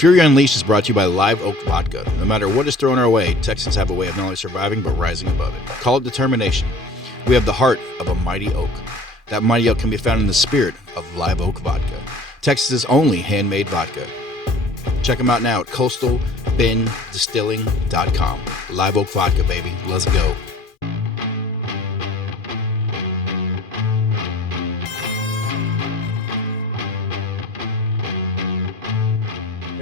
Fury Unleashed is brought to you by Live Oak Vodka. No matter what is thrown our way, Texans have a way of not only surviving, but rising above it. Call it determination. We have the heart of a mighty oak. That mighty oak can be found in the spirit of Live Oak Vodka, Texas's only handmade vodka. Check them out now at coastalbendistilling.com. Live Oak Vodka, baby. Let's go.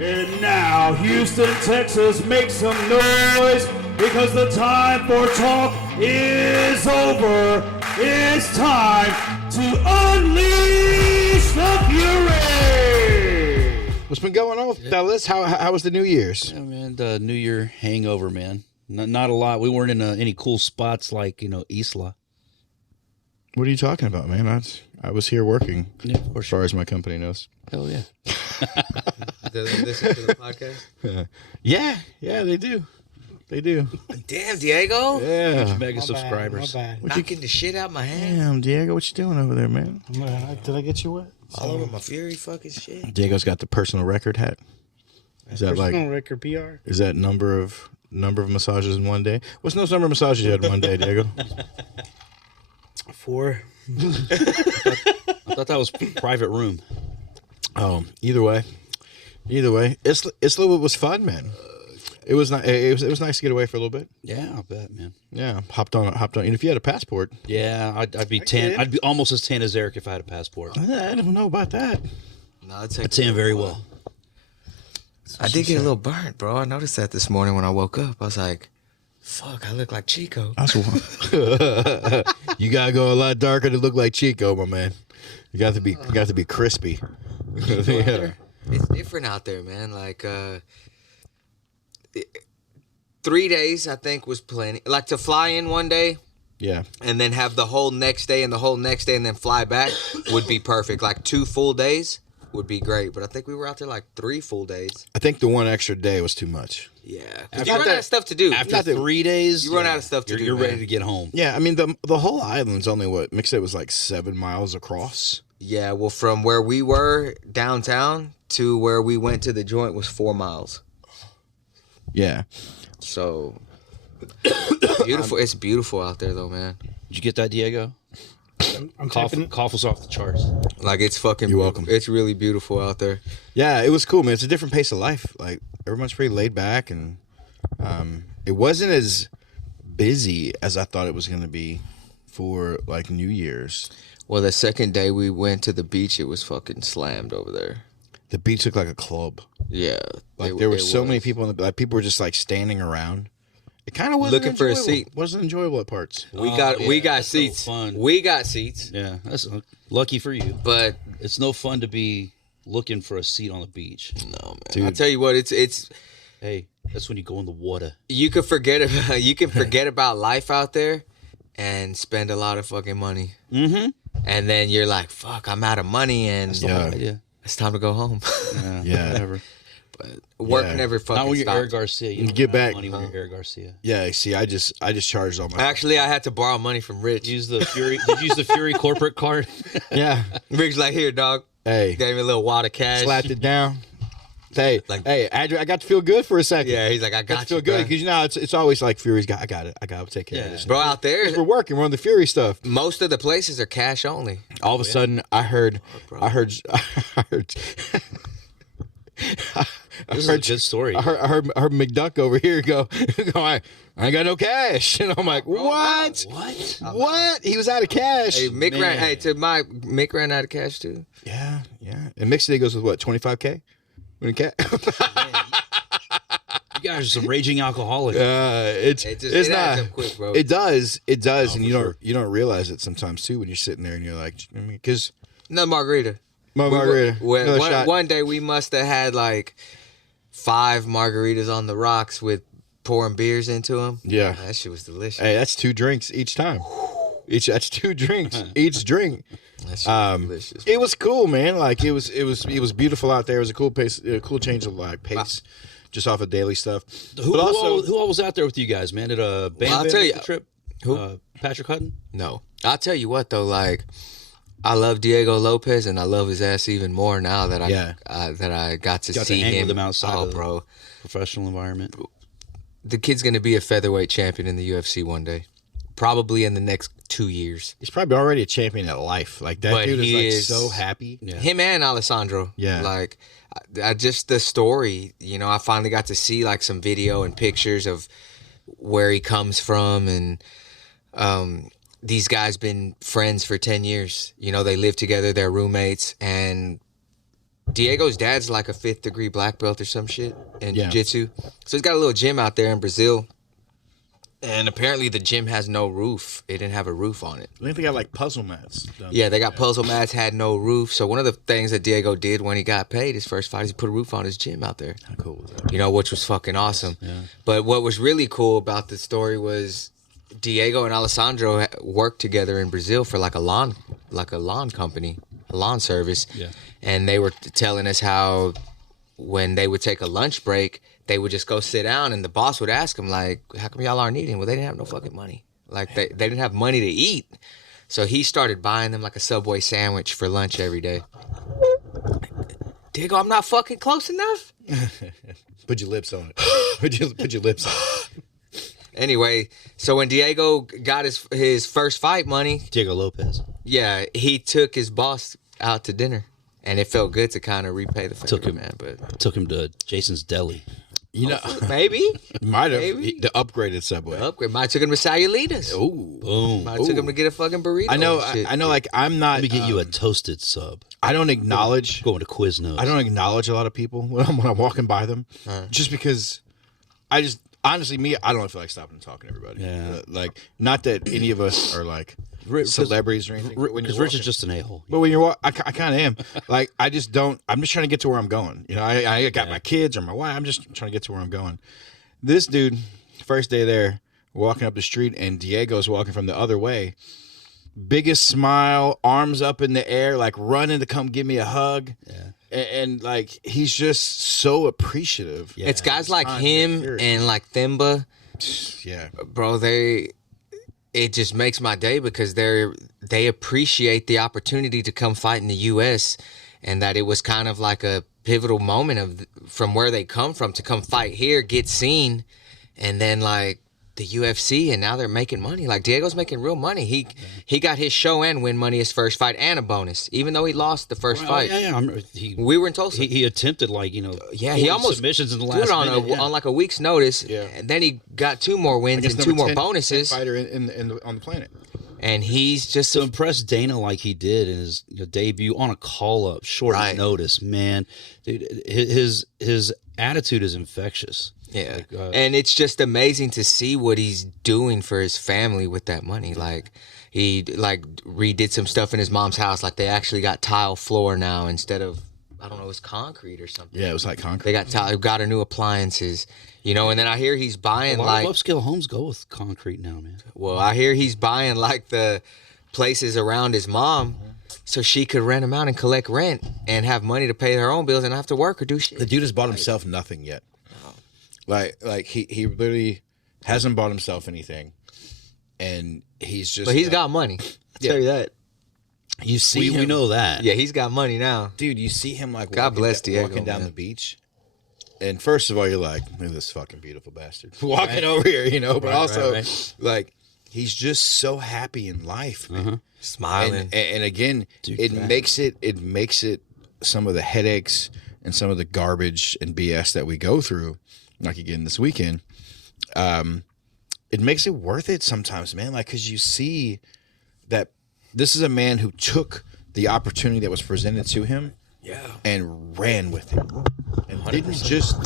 And now, Houston, Texas, make some noise because the time for talk is over. It's time to unleash the fury. What's been going on, fellas? How was the New Year's? Yeah, man, the New Year hangover, man. Not a lot. We weren't in any cool spots like, Isla. What are you talking about, man? I was here working, Yeah, of course. as far as my company knows. Hell yeah. Does they listen to the podcast? Yeah, they do. They do. Damn, Diego. Yeah. Mega subscribers. My bad. Knocking the shit out my hand. Damn, Diego, what you doing over there, man? Did I get you wet? All over my Fury fucking shit. Diego's got the personal record hat. Is that like? Personal record PR? Is that number of massages in one day? What's the number of massages you had in one day, Diego? 4. I thought that was private room. Oh, either way, Isla was fun, man. It was not. It was nice to get away for a little bit. Yeah, I bet, man. Yeah, hopped on. And if you had a passport, Yeah, I'd be tan. I'd be almost as tan as Eric if I had a passport. I don't know about that. No, I'd tan very well. I did get a little burnt, bro. I noticed that this morning when I woke up. I was like, fuck, I look like Chico. You gotta go a lot darker to look like Chico, my man. You got to be crispy. Yeah. It's different out there, man. Like, 3 days, I think, was plenty. Like, to fly in one day Yeah. and then have the whole next day and the whole next day and then fly back would be perfect. Like, 2 full days would be great. But I think we were out there like 3 full days. I think the one extra day was too much. Yeah. 'Cause After you run that- out of stuff to do. After 3 days, You run out of stuff to do, You're man. ready to get home. Yeah, I mean the whole island's only what Mixed was like 7 miles across. Yeah, well, from where we were downtown to where we went to the joint was 4 miles. Yeah. So beautiful. It's beautiful out there, though, man. Did you get that, Diego? I'm Cough typing. was off the charts. Like, it's fucking. You're welcome. It's really beautiful out there. Yeah, it was cool, man. It's a different pace of life. Like everyone's pretty laid back, and it wasn't as busy as I thought it was going to be for like New Year's. Well, the second day we went to the beach, it was fucking slammed over there. The beach looked like a club. Yeah, Like there were so many people. Like people were just like standing around. It kind of wasn't Looking for a enjoyable. seat. Wasn't enjoyable at parts. We Oh, got yeah, got that's so seats. fun. We got seats, Yeah, that's lucky for you. but It's no fun to be looking for a seat on the beach. no, man. Dude. I tell you what, it's Hey, that's when you go in the water. you can forget about life out there, and spend a lot of fucking money, Mm-hmm. and then you're like, fuck, I'm out of money, and Yeah. Idea. it's time to go home. Yeah. Yeah. Whatever. Work Yeah. never Not fucking when you're Eric stops. Garcia. You don't Get have back. money when you're Eric Garcia. Yeah. See, I just charged all my. Actually, I had to borrow money from Rich. Use the Fury. Did you use the Fury corporate card? Yeah. Rich like, here, dog. Hey. Gave me a little wad of cash. Slapped it down. Hey, Like- I got to feel good for a second. Yeah, he's like, I got got to feel you, good bro. because it's always like Fury's got. I got it. I got to take care of Yeah. this. Bro, out there, 'Cause we're working. We're on the Fury stuff. most of the places are cash only. All of a sudden, I heard. This is a good story. I heard McDuck over here go. I ain't got no cash, and I'm like, what? What? What? He was out of cash. Hey, Mick Man. ran. Hey, Mick ran out of cash too. Yeah. And Mixed goes with what? 25K. When cat. You guys are some raging alcoholics. It's It it's adds not. up quick, bro. It does, and for you sure. don't realize it sometimes too when you're sitting there and you're like, because No margarita. margarita. Another shot. One day we must have had like 5 margaritas on the rocks with pouring beers into them. Yeah. That shit was delicious. Hey, that's 2 drinks each time. That's 2 drinks each drink. That shit was delicious. It was cool, man. Like it was beautiful out there. It was a cool pace, a cool change of like pace, just off of daily stuff. Who all was out there with you guys, man? Did Bam I'll Bam tell make you- the trip? Who? Patrick Hutton? No. I'll tell you what though, like I love Diego Lopez, and I love his ass even more now that Yeah. I got to Got see to hang him. with him outside Oh, of the bro, professional environment. the kid's gonna be a featherweight champion in the UFC one day, probably in the next 2 years. He's probably already a champion at life. Like that But dude he is is- like so happy. Yeah. Him and Alessandro. Yeah. Like, I just the story. You know, I finally got to see like some video and pictures of where he comes from, and these guys been friends for 10 years. You know, they live together, they're roommates, and Diego's dad's like a 5th degree black belt or some shit in Yeah. jiu-jitsu. So he's got a little gym out there in Brazil. And apparently the gym has no roof. It didn't have a roof on it. I think they got like puzzle mats. done. Yeah, they got puzzle mats, had no roof. So one of the things that Diego did when he got paid his first fight is he put a roof on his gym out there. How cool was that? You know, which was fucking awesome. Yeah. But what was really cool about the story was Diego and Alessandro worked together in Brazil for like a lawn company, a lawn service. Yeah. And they were telling us how when they would take a lunch break, they would just go sit down, and the boss would ask them like, "How come y'all aren't eating?" Well, they didn't have no fucking money. Like they didn't have money to eat. So he started buying them like a Subway sandwich for lunch every day. Diego, I'm not fucking close enough. Put your lips on it. Put your lips on it. Anyway, so when Diego got his first fight money, Diego Lopez yeah, he took his boss out to dinner, and it felt good to kind of repay the favor, Took him. man. But took him to Jason's Deli. You know, maybe might have Maybe. the upgraded Subway. upgrade. Might took him to Sayulita's. Ooh. Boom. Might took him to get a fucking burrito. I know. and shit. I know. Like I'm not. Let me get you a toasted sub. I don't acknowledge. Going to Quiznos. I don't acknowledge a lot of people when I'm walking by them, just because I just honestly me I don't feel like stopping and talking to everybody. Yeah. Like not that any of us are like celebrities or anything. but when Because you're Rich is walking- just an a-hole. But when you're, I kind of am. Like I just don't. I'm just trying to get to where I'm going. You know, I got my kids or my wife. I'm just trying to get to where I'm going. This dude, first day there, walking up the street, and Diego's walking from the other way. Biggest smile, arms up in the air, like running to come give me a hug. Yeah. And like he's just so appreciative. Yeah. It's guys like time him period. and like Themba, Yeah. bro. It just makes my day because they appreciate the opportunity to come fight in the U.S. and that it was kind of like a pivotal moment from where they come from to come fight here, get seen, and then like the UFC, and now they're making money. Like Diego's making real money. He got his show and win money his first fight and a bonus, even though he lost the first fight. He, We were in Tulsa. he attempted like, Yeah, 40 he almost submissions in the dude, last on, minute. Yeah. on like a week's notice. Yeah. And then he got 2 more wins and 2 more bonuses, Fighter on the planet. and he's just To impress Dana like he did in his debut on a call up, short Right. notice, man, dude, his attitude is infectious. yeah. Like, And it's just amazing to see what he's doing for his family with that money. Like he like redid some stuff in his mom's house. Like they actually got tile floor now instead of, I don't know, it was concrete or something. Yeah, it was like They concrete. got tile, got her new appliances, and then I hear he's A buying lot like of upscale homes go with concrete now, man. Well, I hear he's buying like the places around his mom so she could rent them out and collect rent and have money to pay her own bills and not have to work or do The shit. dude has bought himself nothing yet. Like he literally hasn't bought himself anything, and he's just. But he's got money. I'll tell you that. You see We know that. Yeah, he's got money now. dude. You see him like God walking bless Diego, walking down man. the beach, and first of all, you're like, look at this fucking beautiful bastard walking over here, But also, right. like, he's just so happy in life, man. Smiling. And again, Dude, it right. makes it some of the headaches and some of the garbage and BS that we go through, like again this weekend. It makes it worth it sometimes, man. Like, cause you see that this is a man who took the opportunity that was presented to him, and ran with it, and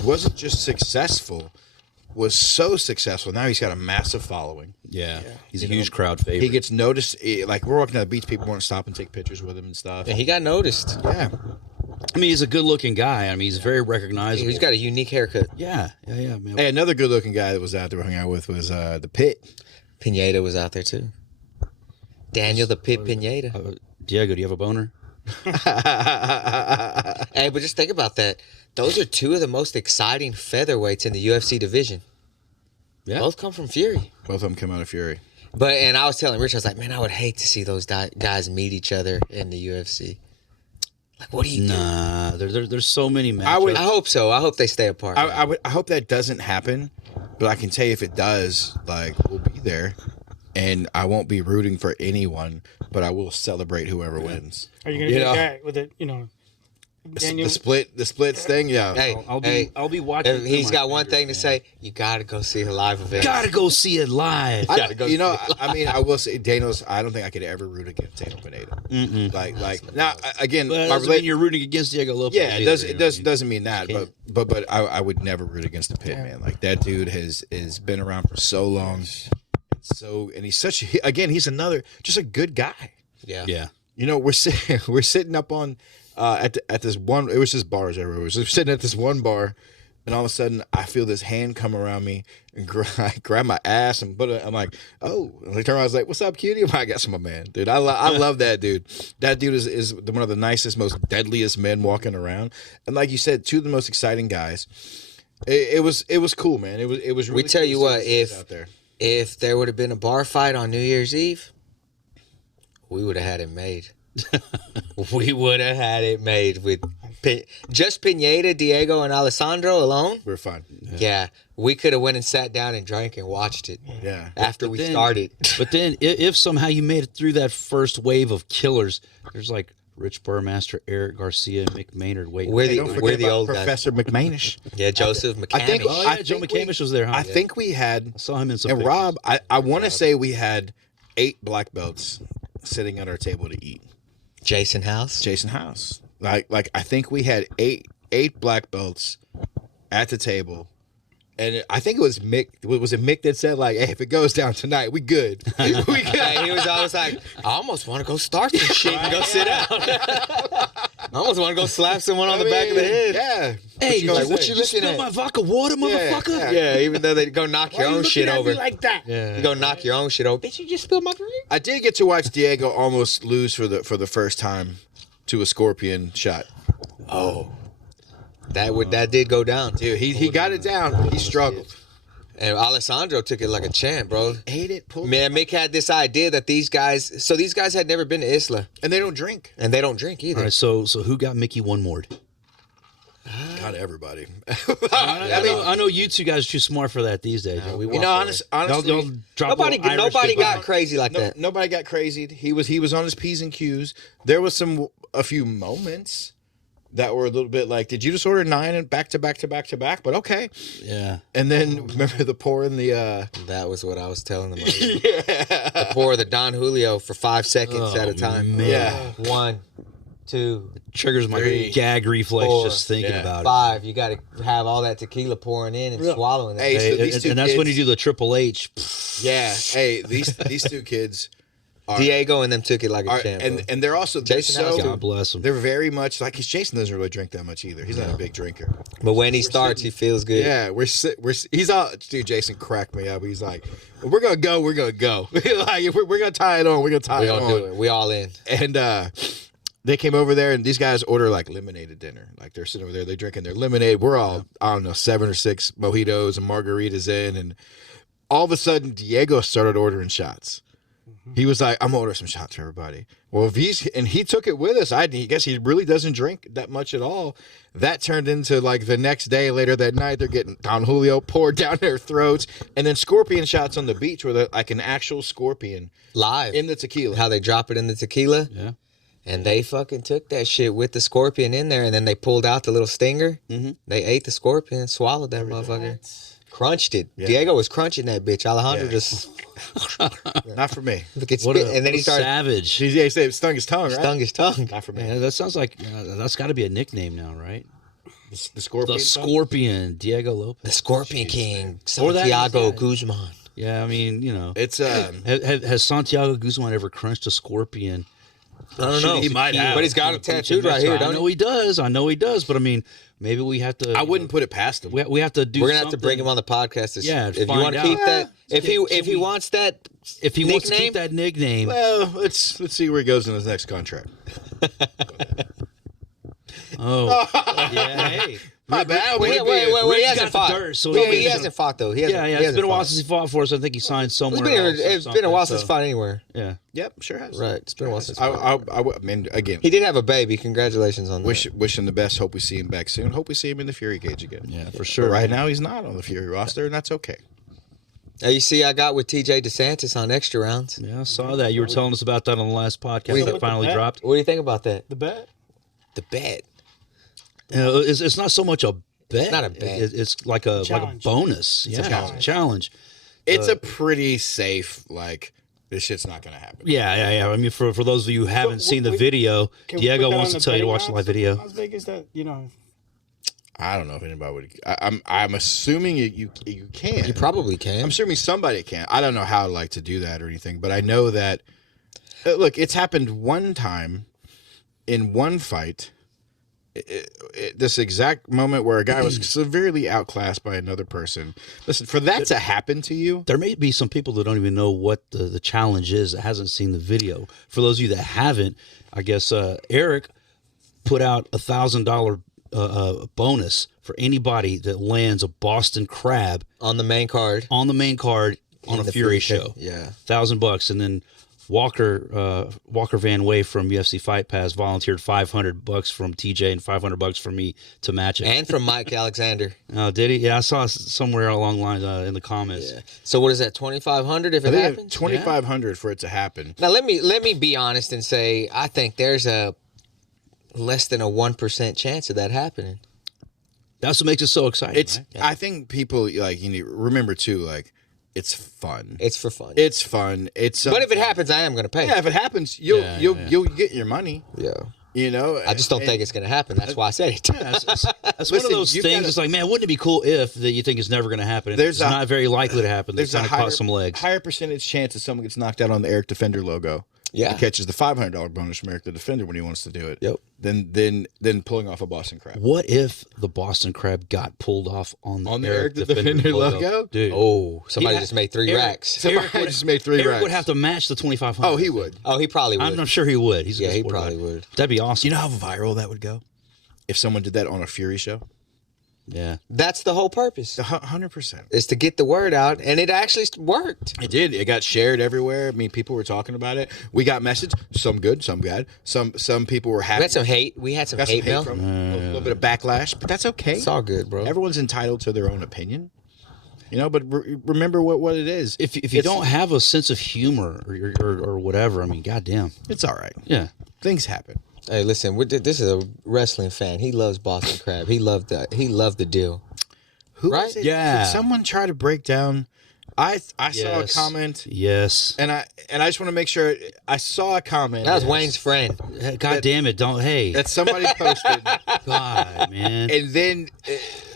wasn't just successful, was so successful. Now he's got a massive following. Yeah. He's a huge crowd favorite. He gets noticed. Like we're walking down the beach, people want to stop and take pictures with him and stuff. And he got noticed. Yeah, I mean, he's a good looking guy. I mean, he's very recognizable. He's got a unique haircut. yeah, man. hey, another good-looking guy that was out there we hung out with was the Pit. Pineda was out there too. Daniel the Pit Pineda. Diego, do you have a boner? Hey, but just think about that. Those are 2 of the most exciting featherweights in the UFC division. Yeah. Both come from Fury. Both of them come out of Fury. And I was telling Rich, I was like, man, I would hate to see those guys meet each other in the UFC. Like, what do you do? Nah, there's so many matches. I hope so. I hope they stay apart. I hope that doesn't happen, but I can tell you if it does, like, we'll be there, and I won't be rooting for anyone, but I will celebrate whoever wins. Are you gonna You be know. back with it? You know, Daniel. The splits thing, yeah. Hey, I'll be watching. if he's got one thing to say. You gotta go see a live event. Gotta go see it live. I mean, I will say, Daniel's. I don't think I could ever root against Daniel Pineda. Like now, again, But my doesn't mean you're rooting against Diego Lopez. yeah, it does. either, It does. Doesn't mean that, but I would never root against the pit, man. Like that dude has been around for so long, and he's such. Again, he's another just a good guy. Yeah. Yeah. You know, we're sitting up on at this one. It was just bars everywhere. So we're sitting at this one bar, and all of a sudden I feel this hand come around me and grab my ass and put it. I'm like, oh, and I turn around. I was like, what's up, cutie? I'm like, that's my man, dude. I love that dude. That dude is one of the nicest, most deadliest men walking around. And like you said, two of the most exciting guys. It was cool, man. It was. Really We tell cool you to what, see this out there. if there would have been a bar fight on New Year's Eve, we would have had it made. We would have had it made with just Pineda, Diego, and Alessandro alone. We're fine. Yeah, we could have went and sat down and drank and watched it. Yeah. After we started. But then, if somehow you made it through that first wave of killers, there's like Rich Burmaster, Eric Garcia, Mick Maynard. Wait, We're Hey, don't the, forget we're the about old guys. Professor McManus. Yeah, Joseph McCamey. I think- oh yeah, I Joe think we- McCamish was there. Huh? I think we had. I saw him in some. And pictures. Rob, I want to say we had 8 black belts sitting at our table to eat. Jason House. Jason House. Like I think we had eight black belts at the table. And I think it was Mick. Was it Mick that said, like, hey, if it goes down tonight, we good. We good. Hey, he was always like, I almost want to go start some shit and go sit down. I almost want to go slap someone on the back of the head. Yeah. Hey, you gonna what say? you looking at? My vodka water, motherfucker. yeah. Yeah, even though they go knock your own shit over. like that? Yeah. You go knock your own shit over. Bitch, you just spilled my drink. I did get to watch Diego almost lose for the first time to a scorpion shot. That did go down. Dude, he got it down, but he struggled. And Alessandro took it like a champ, bro. Ate it, pulled Man, Mick had this idea that these guys had never been to Isla, and they don't drink. and they don't drink either. All right, so who got Mickey one more? God, everybody. I know you two guys are too smart for that these days. we You know, honestly, Y'all drop Nobody little Irish got goodbye. crazy like that. nobody got crazied. He was on his P's and Q's. There was a few moments that were a little bit like, did you just order 9 and back to back to back to back? But okay. Yeah. And then remember the pour in the That was what I was telling them. To pour the Don Julio for 5 seconds at a time. man. Yeah. 1, 2, Triggers my 3, gag reflex 4, just thinking yeah, about 5. You got to have all that tequila pouring in and swallowing that. Hey, it. so these two And that's when you kids- do the Triple H. Yeah. Hey, these two kids are, Diego and them took it like a champ. bro. and they're also Jason House, God bless him. they're very much like, because Jason doesn't really drink that much either. He's not a big drinker. But when he starts, he feels good. Yeah, he's all, dude, Jason cracked me up. He's like, we're gonna go. Like, we're gonna tie it on. We're gonna tie We it gonna on. do it. We all in. And they came over there, and these guys order like lemonade dinner. Like they're sitting over there, they're drinking their lemonade. We're all, I don't know, 7 or 6 mojitos and margaritas in, and all of a sudden Diego started ordering shots. He was like, I'm gonna order some shots for everybody. Well, he took it with us. I guess he really doesn't drink that much at all. That turned into like the next day, later that night, they're getting Don Julio poured down their throats, and then scorpion shots on the beach where they're like an actual scorpion Live. in the tequila. How they drop it in the tequila. Yeah. And they fucking took that shit with the scorpion in there, and then they pulled out the little stinger. Mm-hmm. They ate the scorpion, swallowed that motherfucker, crunched it. Diego was crunching that bitch. Alejandro Yeah. just Not for me. look at What spit, a, and then he started savage. He said it stung his tongue, right? stung his tongue. Not for me. Yeah, that sounds like that's got to be a nickname now, right? The scorpion. The tongue? Scorpion, Diego Lopez. The Scorpion King, Or that- Santiago yeah. Guzman. Yeah, I mean, you know, It's has Santiago Guzman ever crunched a scorpion? I don't know. He might have, but he's got it tattooed right here, I don't know he? he does. I know he does. But I mean, maybe we have to. I wouldn't put it past him. We have to do. We're gonna have to bring something. him on the podcast. Yeah, if you find want to out. keep that, if Can he we- wants that, If he wants to nickname? keep that nickname, Well, let's see where he goes in his next contract. oh, yeah, hey, My bad. Wait, he Rick's hasn't got the fought. dirt, so he hasn't fought though. He hasn't, It's been a while since he fought for us. I think he signed somewhere else. It's been a while since he fought anywhere. Yeah. Yep, sure has. Right, it's been a while since. I mean, again, He did have a baby. Congratulations on that. wish him the best. Hope we see him back soon. Hope we see him in the Fury cage again. Yeah, for But sure. right now, he's not on the Fury roster, and that's okay. You see, I got with TJ DeSantis on extra rounds. Yeah, I saw that. You were telling us about that on the last podcast with that the finally bet? dropped. What do you think about that? The bet? The bet. It's not so much a bet. Not a bet. It's like a Challenge. bonus. Yeah, it's a challenge. It's a pretty safe, like, this shit's not going to happen. Yeah. I mean, for those of you who haven't So, seen the we- video, Can we Diego put that wants on to the tell you to betting watch the live odds video. in Las Vegas, that I don't know if anybody would. I'm assuming you can. You probably can. I'm assuming somebody can. I don't know how like to do that or anything, but I know that. Look, it's happened one time in one fight. This exact moment where a guy was severely outclassed by another person. Listen, for that to happen to you, There may be some people that don't even know what the challenge is that hasn't seen the video. For those of you that haven't, I guess Eric put out $1,000 bonus for anybody that lands a Boston Crab on the main card. on the main card on a the Fury Fury show. yeah. $1,000, and then Walker Van Way from UFC Fight Pass volunteered $500 from TJ and $500 from me to match it. And from Mike Alexander. Oh, did he? Yeah, I saw somewhere along the lines in the comments. Yeah. So what is that? 2,500 if I it think happens. 2,500 for it to happen. Now let me be honest and say I think there's a less than a 1% chance of that happening. That's what makes it so exciting. It's. right? I think people like you need remember too. Like, it's fun. It's for fun. It's fun. It's. But if it happens, I am going to pay. yeah, if it happens, you'll get your money. Yeah. You know. I just don't think it's going to happen. That's why I said it. That's one of Listen, those you things. gotta- It's like, man, wouldn't it be cool if that you think it's never going to happen? There's It's a- not very likely to happen. They There's a kind of higher, caught some legs. higher percentage chance that someone gets knocked out on the Eric Defender logo. Yeah. And catches the $500 bonus from Eric the Defender when he wants to do it. Yep. Then pulling off a Boston Crab. What if the Boston Crab got pulled off on On the Eric Eric the Defender logo? Dude, Oh, somebody He just had- made 3 Eric- racks. Somebody Eric would- just made 3 Eric racks. would have to match the 2,500. Oh, he would. Oh, he probably would. I'm sure he would. He's a Yeah, good he sport probably guy. would. That'd be awesome. You know how viral that would go? If someone did that on a Fury show? Yeah. That's the whole purpose. 100%. Is to get the word out, and it actually worked. It did. It got shared everywhere. I mean, people were talking about it. We got message. Some good, some bad. Some people were happy. We had some hate. We had some Got some hate hate mail. from a little bit of backlash, but that's okay. It's all good, bro. Everyone's entitled to their own opinion. You know, but remember what it is. If you don't have a sense of humor or whatever, I mean, goddamn. It's all right. Yeah. Things happen. Hey, listen, this is a wrestling fan. He loves Boston Crab. He loved the deal. Who Right? was it? Yeah. Did someone try to break down? I saw a Yes. comment, Yes. and I just want to make sure I saw a comment. That was Wayne's friend. God damn it! Don't. Hey. that somebody posted, God, man. and then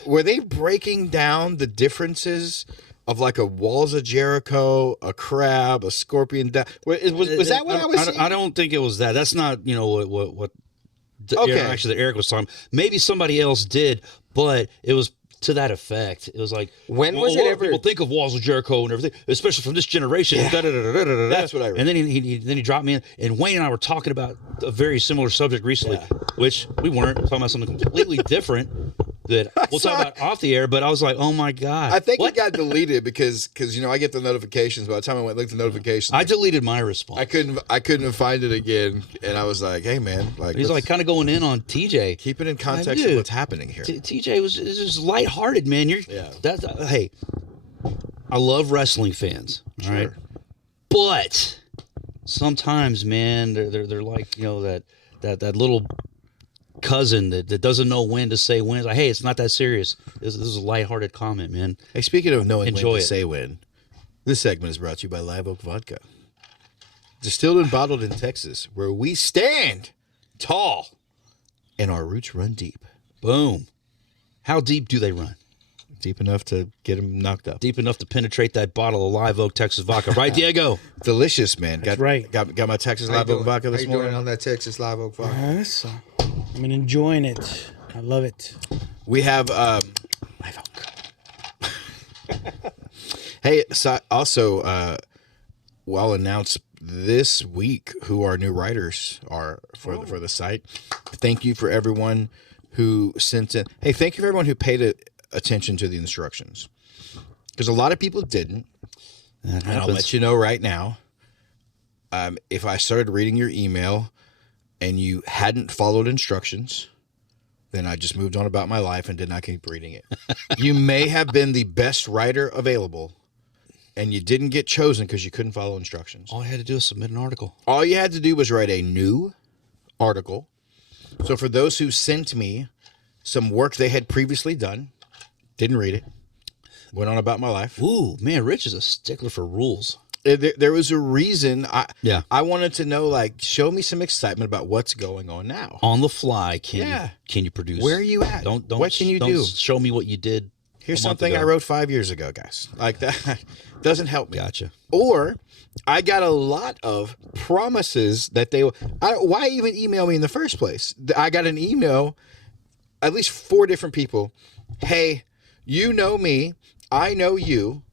were they breaking down the differences of like a Walls of Jericho, a crab, a scorpion? Was that what I was seeing? I don't think it was that. That's not what. Okay. Actually, that Eric was talking. Maybe somebody else did, but it was to that effect. It was like, When well, was a it lot of ever- people think of Walls of Jericho and everything, especially from this generation. Yeah. Da-da-da-da-da-da-da. That's what I read. And then he dropped me in, and Wayne and I were talking about a very similar subject recently, which we weren't talking about something completely different that we'll talk about off the air. But I was like, oh my god, I think what? it got deleted because I get the notifications. By the time I went and looked at the notifications, I deleted my response. I couldn't find it again, and I was like, "Hey, man, like He's like let's kind of going in on TJ. keep it in context dude. of what's happening here." TJ was just lighthearted, man. Hey, I love wrestling fans. All right, but sometimes, man, they're like that little cousin that doesn't know when to say when. It's like, hey, it's not that serious. This is a lighthearted comment, man. Hey, speaking of knowing Enjoy when to it. say when, this segment is brought to you by Live Oak Vodka, distilled and bottled in Texas, where we stand tall and our roots run deep, Boom. How deep do they run? deep enough to get them knocked up. Deep enough to penetrate that bottle of Live Oak Texas vodka, right, Diego? Delicious, man. Got right. Got my Texas Live Oak Vodka this morning. on that Texas Live Oak vodka? Yes. I've been enjoying it. I love it. We have Live Oak. Hey, so also, I'll announce this week who our new writers are for the site. Thank you for everyone who sent in. Hey, thank you for everyone who paid attention to the instructions, because a lot of people didn't. That And I'll happens. let you know right now. If I started reading your email and you hadn't followed instructions, then I just moved on about my life and did not keep reading it. You may have been the best writer available, and you didn't get chosen because you couldn't follow instructions. All I had to do is submit an article. All you had to do was write a new article. So for those who sent me some work they had previously done, didn't read it, went on about my life. Ooh, man, Rich is a stickler for rules. There was a reason. Yeah. I wanted to know, like, show me some excitement about what's going on now. On the fly, Yeah. can you produce? Where are you at? Don't What can you don't do? Show me what you did. Here's a month something ago. I wrote 5 years ago, guys. Like, that doesn't help me. Gotcha. Or I got a lot of promises that why even email me in the first place? I got an email, at least 4 different people. Hey, you know me. I know you.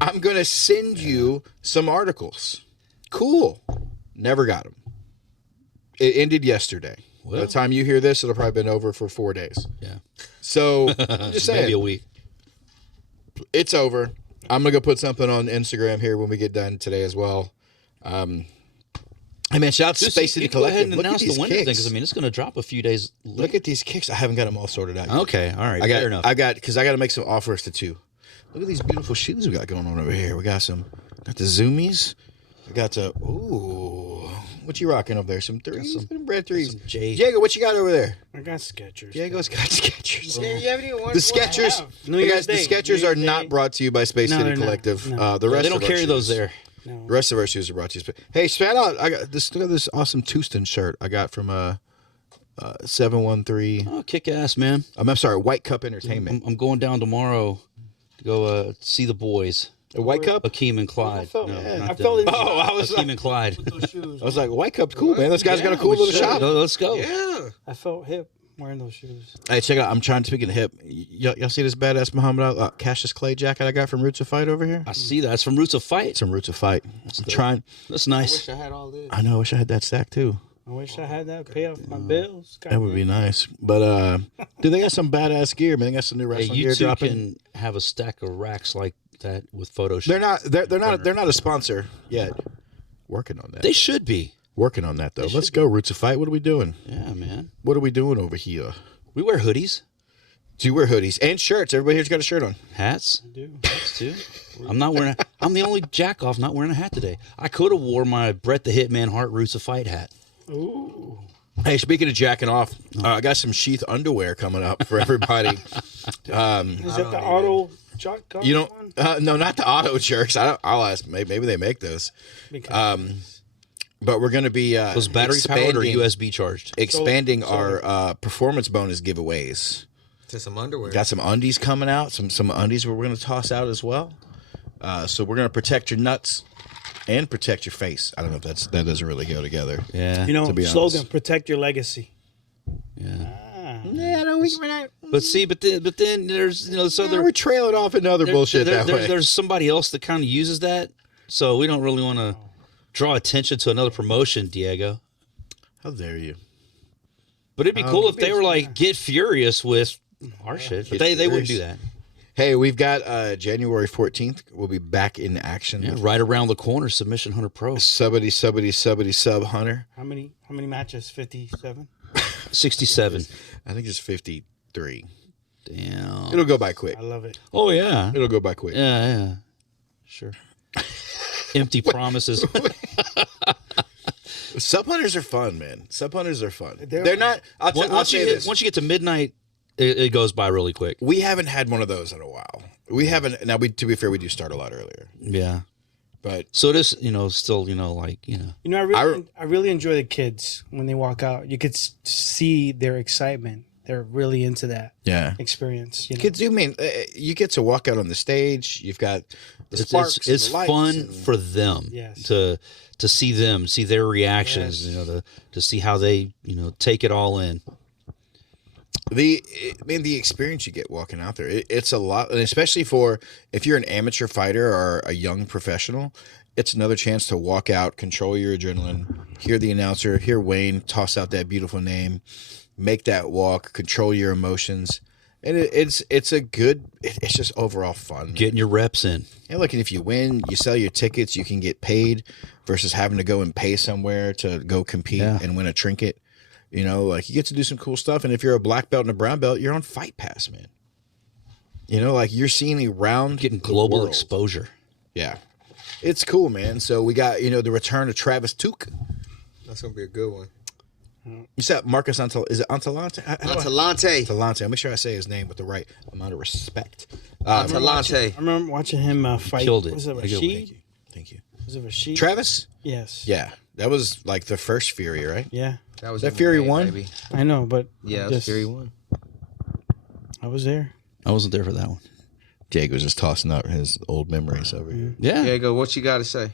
I'm going to send you some articles. Cool. Never got them. It ended yesterday. By the time you hear this, it'll probably been over for 4 days. Yeah. So, I'm just saying. Maybe a week. It's over. I'm gonna go put something on Instagram here when we get done today as well. Hey man, shout out to Space City Go ahead Collective. and Look at announce the these winner thing, kicks. because I mean it's going to drop a few days. Look at these kicks. I haven't got them all sorted out yet. Okay, all right, I got. fair enough. I got because I got to make some offers to 2. Look at these beautiful shoes we got going on over here. We got the Zoomies. We got the what you rocking over there? Some threes, some red threes. some J- Diego, what you got over there? I got Skechers. Diego's got Skechers. Yeah, you haven't even The Skechers, New hey Year's guys, the Day. Skechers New are Year's not Day. brought to you by Space No, City they're not. Collective. No. The rest They don't of our carry those shoes- there. No. The rest of our shoes are brought to you. Hey, shout out! I got this. Look at this awesome Houston shirt I got from 713. Oh, kick ass, man! I'm sorry, White Cup Entertainment. I'm going down tomorrow to go see the boys, A White Cup. Akeem and Clyde. felt- No, yeah. not I them. felt it- Oh, I was Akeem like, and Clyde. Those shoes. I was like, White Cup's cool, man. This guy's got a cool little shop. Let's go. Yeah. I felt hip wearing those shoes. Hey, check it out. I'm trying to speak of hip. Y'all see this badass Muhammad Cassius Clay jacket I got from Roots of Fight over here? I see that. It's from Roots of Fight. It's from Roots of Fight. I'm trying. That's nice. I had all this. I know. I wish I had that stack too. I wish I had that. Pay off my bills. That would be nice. But dude, they got some badass gear, man. They got some new Hey, wrestling you gear two dropping. can have a stack of racks like that with photo shoots. They're not a sponsor yet. Working on that. They should be. Working on that though. Let's go, Roots of Fight. What are we doing? Yeah, man. What are we doing over here? We wear hoodies, Do you wear hoodies and shirts? Everybody here's got a shirt on. hats. do. Hats too. I'm not wearing. I'm the only jack off not wearing a hat today. I could have wore my Bret the Hitman Hart Roots of Fight hat. Ooh. Hey, speaking of jacking off, I got some sheath underwear coming up for everybody. Is that the auto jock? You don't? No, not the auto jerks. I'll ask. Maybe they make those. But we're going to be Those battery powered or expanding- USB charged? expanding our performance bonus giveaways. To some underwear. Got some undies coming out. Some undies we're going to toss out as well. So we're going to protect your nuts and protect your face. I don't know if that doesn't really go together. Yeah. You know, to be slogan: honest. protect your legacy. Yeah. Yeah, no, we're not. But see, but then there's this other We're trailing off into other bullshit that way. There's somebody else that kind of uses that, so we don't really want to draw attention to another promotion, Diego. How dare you? But it'd be cool if they were like get furious with our shit, but Get they wouldn't furious. do that. Hey, we've got January 14th. We'll be back in action. Yeah, right around the corner, Submission Hunter Pro, Sub Hunter. How many matches? 57. 67. I think it's 53. Damn. It'll go by quick. I love it. Oh yeah. It'll go by quick. Yeah. Sure. Empty promises. Sub Hunters are fun, man. Sub Hunters are fun. They're They're not. I'll Once say you this. get to midnight, it goes by really quick. We haven't had one of those in a while. We haven't. Now, to be fair, we do start a lot earlier. Yeah. But So it is, still, like. You know, I really enjoy the kids when they walk out. You could see their excitement. They're really into that yeah. experience. You know? Kids do mean you get to walk out on the stage. You've got the sparks. and It's the lights fun and- for them Yes. to see them, see their reactions, Yes. to see how they, take it all in. the experience you get walking out there, it's a lot, and especially for if you're an amateur fighter or a young professional, it's another chance to walk out, control your adrenaline, hear the announcer, hear Wayne toss out that beautiful name, make that walk, control your emotions. And it's just overall fun. Man. Getting your reps in. Yeah, look, and if you win, you sell your tickets, you can get paid versus having to go and pay somewhere to go compete and win a trinket. You know, like you get to do some cool stuff. And if you're a black belt and a brown belt, you're on Fight Pass, man. You know, like you're seeing around Getting global world. exposure. Yeah. It's cool, man. So we got, the return of Travis Tuke. That's gonna be a good one. You said Marcus is it Antelante? Atalante. Antelante. I'll make sure I say his name with the right amount of respect. Atalante. I remember watching him fight. Killed it. Was it Pretty good. Rashid? Thank you. Was it Rashid? Travis? Yes. Yeah. That was like the first Fury, right? Yeah. That was That Fury MMA, won? baby. I know, but Yeah, it was Fury 1. I was there. I wasn't there for that one. Jake was just tossing out his old memories over here. Yeah. Diego, what you got to say?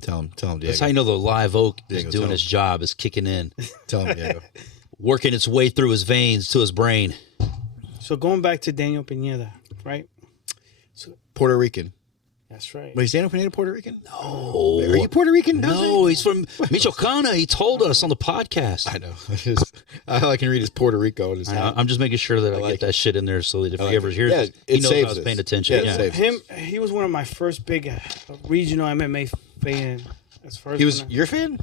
Tell him, Diego. That's how you know the live oak is Diego, doing tell its him. job, is kicking in, Tell him, Diego. working its way through his veins to his brain. So going back to Daniel Pineda, right? Puerto Rican. That's right. Wait, is Daniel Pineda Puerto Rican? No. Are you Puerto Rican? No, he's from Michoacana. He told us on the podcast. I know. All I can read is Puerto Rico on his hat. I'm just making sure that I like get that shit in there so that if like he ever it. hears Yeah, it, he it knows saves I was us. paying attention. Yeah, it Yeah. saves He was one of my first big regional MMA fan. As far as He was when your fan?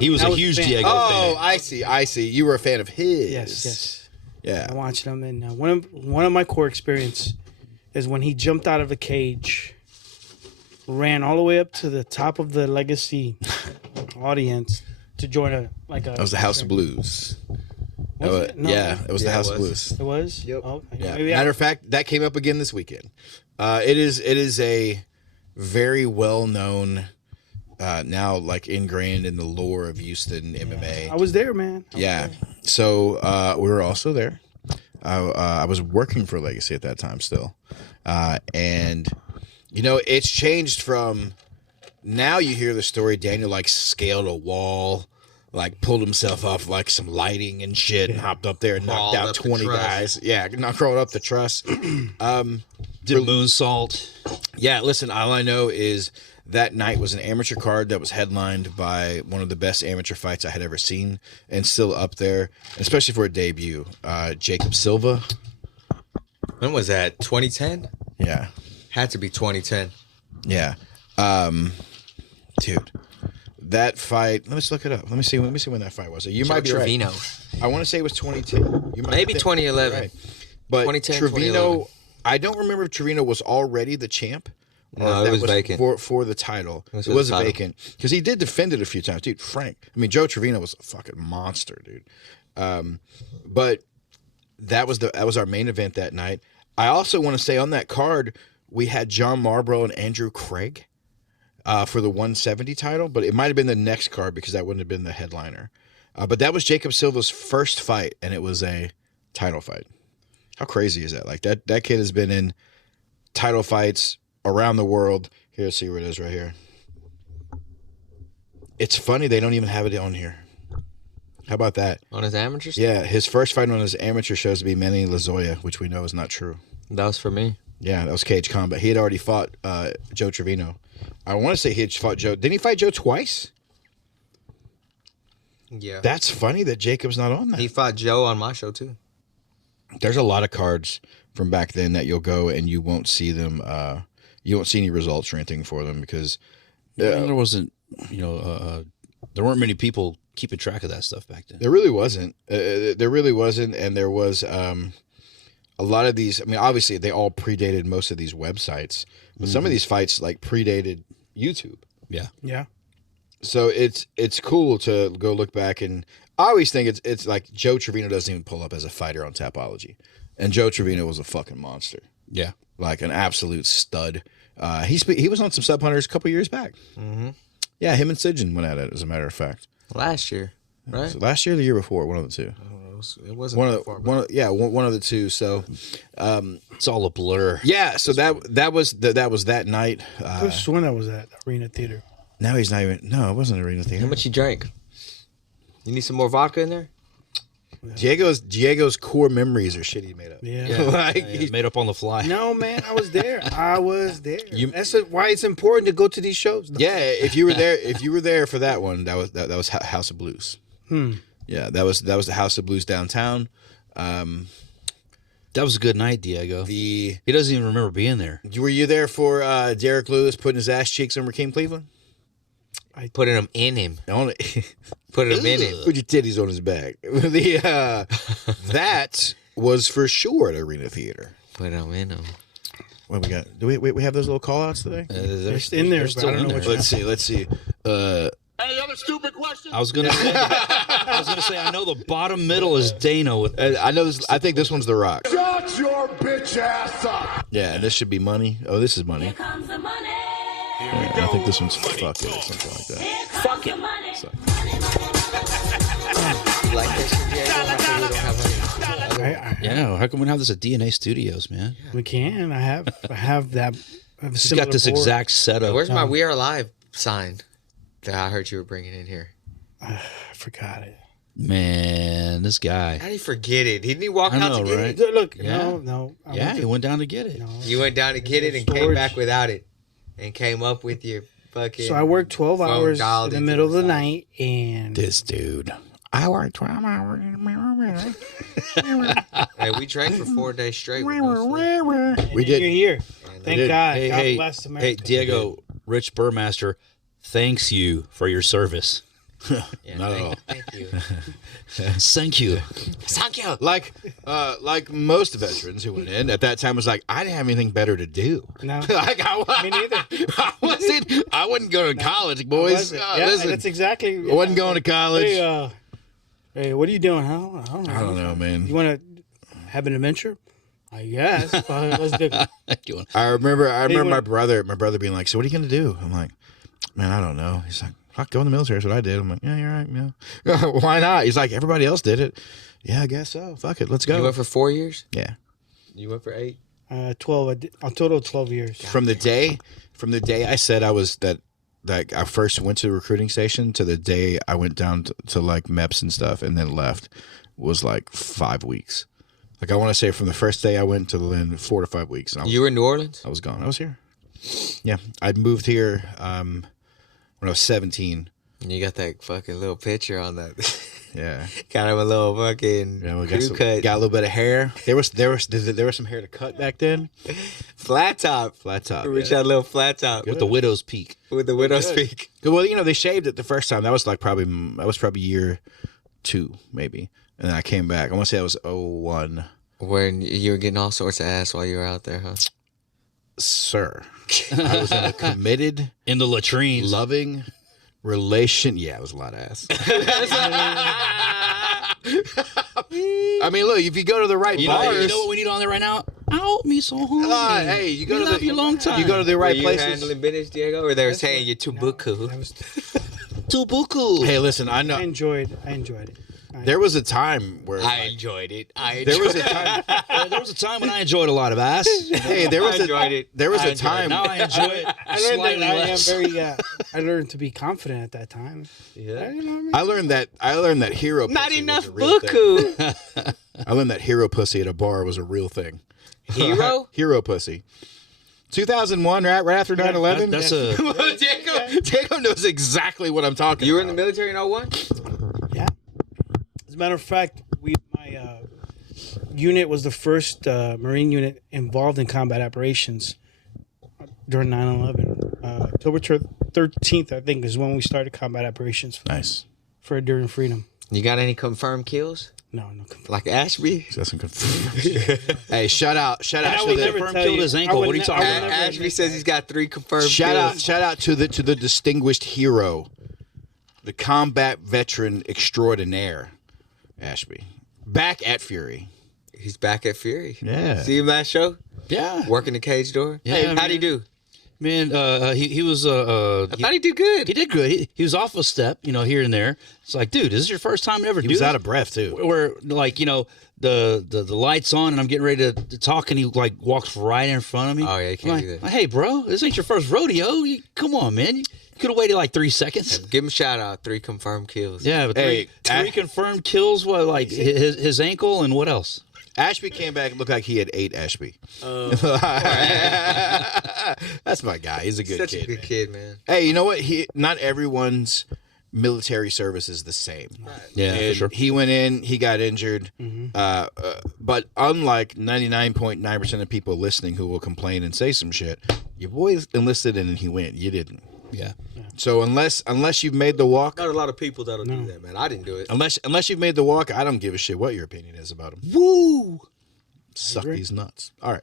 He was I a huge fan. Diego Oh, fan. I see. You were a fan of his. Yes. Yeah. I watched him, and one of my core experience is when he jumped out of the cage, ran all the way up to the top of the Legacy audience to join That was the House of Blues. Was it? No. Yeah, it was the Yeah, House it of was. Blues. It was. Yep. Oh, Yeah. maybe Matter of fact, that came up again this weekend. It is a very well known, now like ingrained in the lore of Houston MMA. I was there, man. Yeah. So we were also there. I was working for Legacy at that time still. And, it's changed from now you hear the story. Daniel like scaled a wall, like pulled himself off like some lighting and shit and hopped up there and knocked Crawled out up the 20 truss. guys. Yeah, not crawled up the truss. Did moonsault. Yeah, listen, all I know is that night was an amateur card that was headlined by one of the best amateur fights I had ever seen and still up there, especially for a debut. Jacob Silva. When was that? 2010? Yeah. Had to be 2010. Yeah. Dude. That fight, let's look it up. Let me see when that fight was. You might be right. Trevino. I want to say it was 2010. You might Maybe think- 2011. Right. But 2010, Trevino, 2011. I don't remember if Trevino was already the champ. Or No, if it that was vacant. for the title. It was It for was the title. vacant because he did defend it a few times, dude. Frank, I mean Joe Trevino was a fucking monster, dude. But that was our main event that night. I also want to say on that card we had John Marlborough and Andrew Craig for the 170 title, but it might have been the next card because that wouldn't have been the headliner. But that was Jacob Silva's first fight, and it was a title fight. How crazy is that? Like that kid has been in title fights around the world. Here, see where it is right here. It's funny they don't even have it on here. How about that? On his amateur stuff? Yeah, his first fight on his amateur shows to be Manny Lazoya, which we know is not true. That was for me. Yeah, that was Cage Combat. He had already fought Joe Trevino. I want to say he had fought Joe. Didn't he fight Joe twice? Yeah. That's funny that Jacob's not on that. He fought Joe on my show, too. There's a lot of cards from back then that you'll go and you won't see them. You won't see any results or anything for them because There wasn't, there weren't many people keeping track of that stuff back then. there really wasn't. There really wasn't, and there was a lot of these. I mean, obviously they all predated most of these websites, but some of these fights like predated YouTube. Yeah. Yeah. So it's cool to go look back, and I always think it's like Joe Trevino doesn't even pull up as a fighter on Tapology, and Joe Trevino was a fucking monster, Yeah. like an absolute stud. He was on some Sub Hunters a couple years back. Mm-hmm. Yeah, him and Sidgen went at it, as a matter of fact. Last year, right? So last year or the year before, one of the two. It wasn't One that of far back. one of the two. So It's all a blur. yeah, so that was that night. I could have sworn that was at Arena Theater. Now he's not even. No, it wasn't Arena How Theater. much you drank? You need some more vodka in there? Diego's core memories are shit he made up. Yeah. like Yeah, made up on the fly. No, man, I was there. I was there. You- That's why it's important to go to these shows. yeah, if you were there for that one, that was House of Blues. Yeah, that was the House of Blues downtown. That was a good night, Diego. He doesn't even remember being there. Were you there for Derek Lewis putting his ass cheeks on Rakeem Cleveland? Putting them in him. Only Putting them in him. put your titties on his back. That was for sure at Arena Theater. Put them in him. What we got? Do we have those little call outs today? They're in there, but I don't know which one. Let's see. Any other stupid question? I was gonna say I know the bottom middle is Dano with I know this. I think this one's The Rock. Shut your bitch ass up. Yeah, and this should be Money. Oh, this is Money. Here comes the money. I think this one's Fuck It or something like that. Here comes the money. You like this shit, Diego? How come we don't have any? Yeah, how come we don't have this at DNA Studios, man? We can. I have that. I have a He's similar got this board. exact setup. Where's my We Are Live sign that I heard you were bringing in here? I forgot it. Man, this guy. How did he forget it? Didn't he walk I out know, to get right? it? Look, Yeah. no. Yeah, he went down to get it. You went down to get it and came Storage. back without it, and came up with your fucking. So I worked 12 phone hours in dialed the into middle of the side. night, and This dude. I work 12 hours. Hey, we trained for 4 days straight. with no sleep. We you're did. here. Thank did. God. Hey, God hey, bless America. hey, Diego, Rich Burmaster, thanks you for your service. Yeah, Not at all. Thank you. Thank you. Thank you. Like most veterans who went in at that time was like, I didn't have anything better to do. No. Like Me neither. I wasn't going to college, boys. Was it? Yeah, Listen, that's exactly. I wasn't going to college. Hey, what are you doing? I don't know. I don't know, man. You want to have an adventure? I guess. Let's do it. I remember when- my brother being like, so what are you going to do? I'm like, man, I don't know. He's like, fuck, go in the military. That's what I did. I'm like, yeah, you're right. Yeah. Why not? He's like, everybody else did it. Yeah, I guess so. Fuck it. Let's go. You went for 4 years? Yeah. You went for 8? 12. A total of 12 years. From the day I said I was that I first went to the recruiting station to the day I went down to like MEPS and stuff and then left was like 5 weeks. Like I want to say from the first day I went to then 4 to 5 weeks. And You were in New Orleans? I was gone. I was here. Yeah, I'd moved here when I was 17. And you got that fucking little picture on that. Yeah. Kind of a little fucking Yeah, we crew cut. got a little bit of hair. There was some hair to cut back then. Flat top. Flat top. Rich Yeah. had a little flat top With the widow's peak. with the widow's peak. Well, they shaved it the first time. That was probably year 2 maybe, and then I came back. I want to say that was 01. When you were getting all sorts of ass while you were out there, huh? Sir, I was in a committed, In the latrines. loving relation. Yeah, it was a lot of ass. I mean, look, if you go to the right You bars, know what we need on there right now? Out me so hungry. hey, you go We to love the you long time. You go to the Were right you places. handling business, Diego, or they were saying you're too buku? Tubuku. Hey, listen, I I know enjoyed it. there was a time where enjoyed it. there was a time. There was a time when I enjoyed a lot of ass. Hey, there was I enjoyed it. There was I a enjoyed time. Now I enjoy it I learned slightly that I am less. very. I learned to be confident at that time. Yeah. You know what I mean? I learned that hero. Not pussy enough was a real thing. buku. I learned that hero pussy at a bar was a real thing. Hero? Hero pussy. 2001, right after 9/11. That's a Diego knows exactly what I'm talking. You were in the about. military in 01? Yeah. As a matter of fact, my unit was the first Marine unit involved in combat operations during 9/11. October 13th, I think, is when we started combat operations Nice. for Enduring Freedom. You got any confirmed kills? No. Like Ashby? That's some Hey, shout out I to would the never Confirmed tell killed you. his I ankle. would What are you ne- talking I would about? never Ashby admit says that. he's got 3 confirmed shout kills. out to the distinguished hero, the combat veteran extraordinaire, Ashby, back at Fury. He's back at Fury. Yeah. See him last show? yeah. Working the cage door? Yeah, Hey, man. how'd he do? Man, he was I thought he did good. he did good. He was off a step, here and there. It's like, dude, is this your first time ever He doing was out it? of breath too. Where like the lights on and I'm getting ready to talk and he like walks right in front of me. Oh, yeah, you can't I'm do like, that. Hey, bro, this ain't your first rodeo. Come on, man. You could have waited like 3 seconds. Give him a shout out. 3 confirmed kills. Yeah, but Hey, three confirmed kills. What, like his ankle and what else? Ashby came back and looked like he had 8 Ashby. That's my guy. He's a good Such kid. a good man. kid, man. Hey, you know what? Not everyone's military service is the same. Yeah, for And sure. he went in, he got injured. But unlike 99.9% of people listening who will complain and say some shit, your boy enlisted and he went. You didn't. Yeah. So unless you've made the walk, Not a lot of people that'll do that, man. I didn't do it. unless you've made the walk, I don't give a shit what your opinion is about him. Woo! Suck these nuts. All right.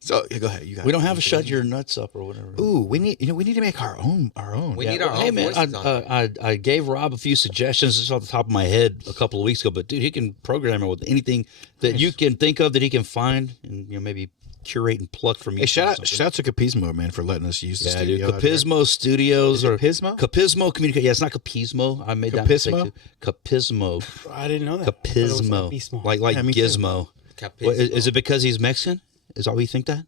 So go ahead. You got We don't have a shut your nuts up or whatever. Ooh, we need to make our own. We need our Hey own man, voices on it. I gave Rob a few suggestions just off the top of my head a couple of weeks ago, but dude, he can program it with anything that you can think of that he can find, and maybe curate and pluck from you. Hey, shout out to Capismo, man, for letting us use the Yeah, dude. studio. out here. Capismo Studios or Capismo? Capismo Communication. Yeah, it's not Capismo. I made that Capismo? mistake too. Capismo. I didn't know that. I thought it was Capismo. Capismo. Like Yeah, me too. Gizmo. Capismo. What, is it because he's Mexican? Is that why you think that?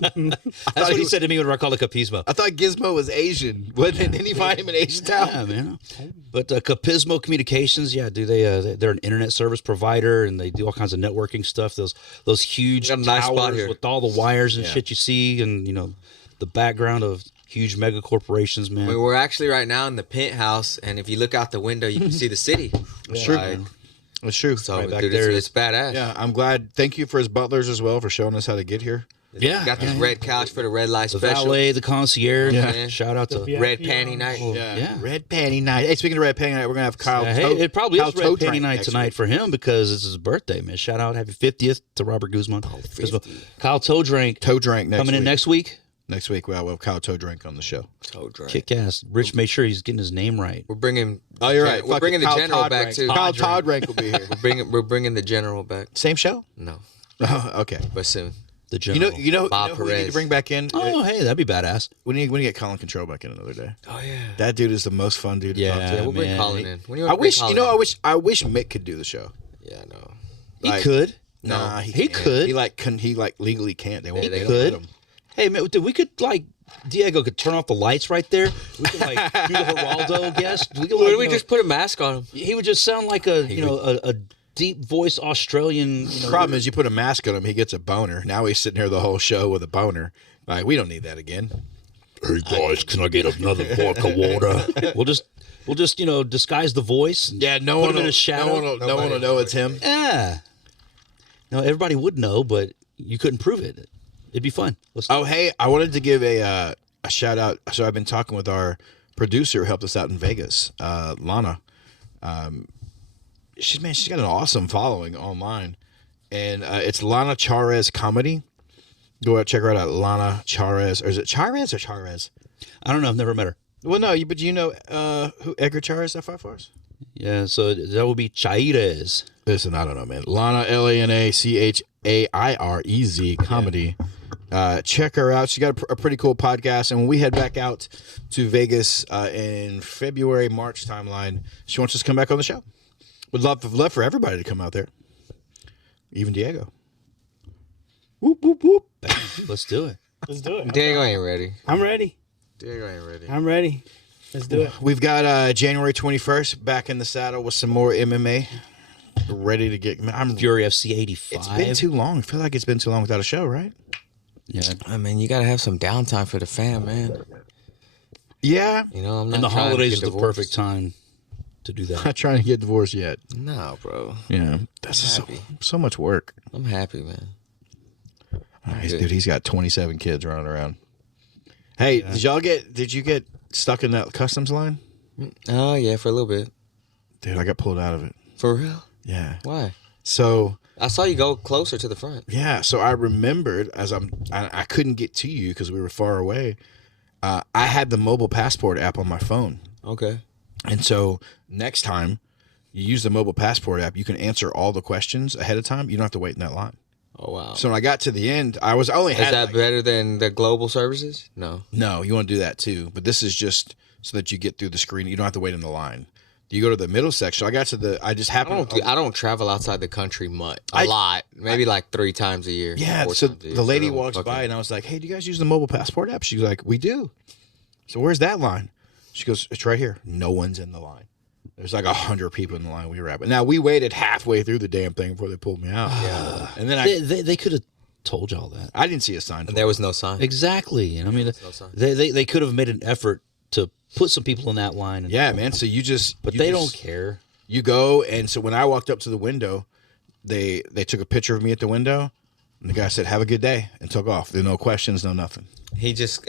That's what he said to me when I called it Capismo. I thought Gizmo was Asian. Didn't he find him in Asian town? Yeah, man. But Capismo Communications, yeah, dude, they're an internet service provider and they do all kinds of networking stuff. Those huge got a nice spot towers here. with all the wires and shit you see, and the background of huge mega corporations, man. We're actually right now in the penthouse, and if you look out the window, you can see the city. It's true. Like, It's true. so, Right back dude, there. it's badass. Yeah, I'm glad. Thank you for his butlers as well for showing us how to get here. Yeah, Got this yeah. red couch for the red light The special. valet, the concierge. Yeah. Shout out to VIP Red panty night. Yeah. Red Panty Night. Hey, speaking of Red Panty Night, we're gonna have Kyle. Hey, Toe- it probably Kyle is Red Toe Penny Train Night next tonight week. for him because it's his birthday, man. Shout out, happy 50th to Robert Guzman. 50. Kyle Toe Drink Toe Drink next coming week. in next week. Next week, we'll have Kyle Toe Drink on the show. So dry. Kick ass. Rich made sure he's getting his name right. We're bringing. Oh, you're right. We're Fuck bringing it. the Kyle general Todd back Rank. too. Kyle Todd Rank will be here. We're bringing the general back. Same show? No, Okay. but soon. The You general. know Bob who we need to Perez. bring back in? Oh, hey, that'd be badass. We need to get Colin Control back in another day. Oh yeah. That dude is the most fun dude to talk Yeah, to. Yeah, we'll bring man. Colin in. When do you I want to bring wish Colin in? I wish Mick could do the show. Yeah, no. He Like- could. Nah, He can't. could. He legally can't. They won't. He they don't could. let him. Hey, man, dude, we could Diego could turn off the lights right there. We could do the Geraldo guest. We could, Why don't we just put a mask on him? He would just sound like a deep voice Australian. Problem is, you put a mask on him, he gets a boner. Now he's sitting here the whole show with a boner. Like, we don't need that again. Hey guys, can I get another vodka water? We'll just disguise the voice. Yeah, no Put one him in will, a shadow. no one will know it's him. Yeah. No, everybody would know, but you couldn't prove it. It'd be fun. Let's Oh, hey, I wanted to give a shout out. So I've been talking with our producer who helped us out in Vegas, Lana. She's got an awesome following online, and it's Lana Charez Comedy. Go out, check her out, Lana Charez. Or is it Charez or Charez? I don't know. I've never met her. Well, no, but you know who Edgar Charez F5Rs? Yeah, so that would be Chairez. Listen, I don't know, man. Lana, LanaChairez Comedy. Check her out. She got a pretty cool podcast. And when we head back out to Vegas in February, March timeline, she wants us to come back on the show. Would love for everybody to come out there, even Diego. Whoop whoop whoop. Let's do it. Let's do it. Diego ain't ready. I'm ready. Diego ain't ready. I'm ready. Let's do it. We've got January 21st back in the saddle with some more MMA. Ready to get. Fury FC 85. It's been too long. I feel like it's been too long without a show, right? Yeah. I mean, you gotta have some downtime for the fam, man. Yeah. You know, I'm not And the trying to holidays get is the divorced. perfect time to do that. Not trying to get divorced yet. No, bro. Yeah. That's so much work. I'm happy, man. Dude, he's got 27 kids running around. Hey, did you get stuck in that customs line? Oh yeah, for a little bit. Dude, I got pulled out of it. For real? Yeah. Why? So, I saw you go closer to the front. yeah, so I remembered as I couldn't get to you because we were far away. I had the mobile passport app on my phone. Okay. And so next time you use the mobile passport app, you can answer all the questions ahead of time. You don't have to wait in that line. Oh wow. So when I got to the end, I only Is had that like- better than the global services? No. No, you want to do that too. But this is just so that you get through the screen. You don't have to wait in the line. You go to the middle section. I just happened. I don't travel outside the country much. A lot. Maybe like 3 times a year. Yeah. 4 So times a year. the lady So, walks fucking- by and I was like, "Hey, do you guys use the mobile passport app?" She's like, "We do." So where's that line? She goes, "It's right here." No one's in the line. There's like 100 people in the line we were at. But now we waited halfway through the damn thing before they pulled me out. Yeah. And then They could have told y'all that. I didn't see a sign. And there was no sign. Exactly. And I mean, sign. they could have made an effort to put some people in that line. Yeah, man. So But they don't care. You go, and so when I walked up to the window, they took a picture of me at the window, and the guy said, "Have a good day," and took off. There were no questions, no nothing.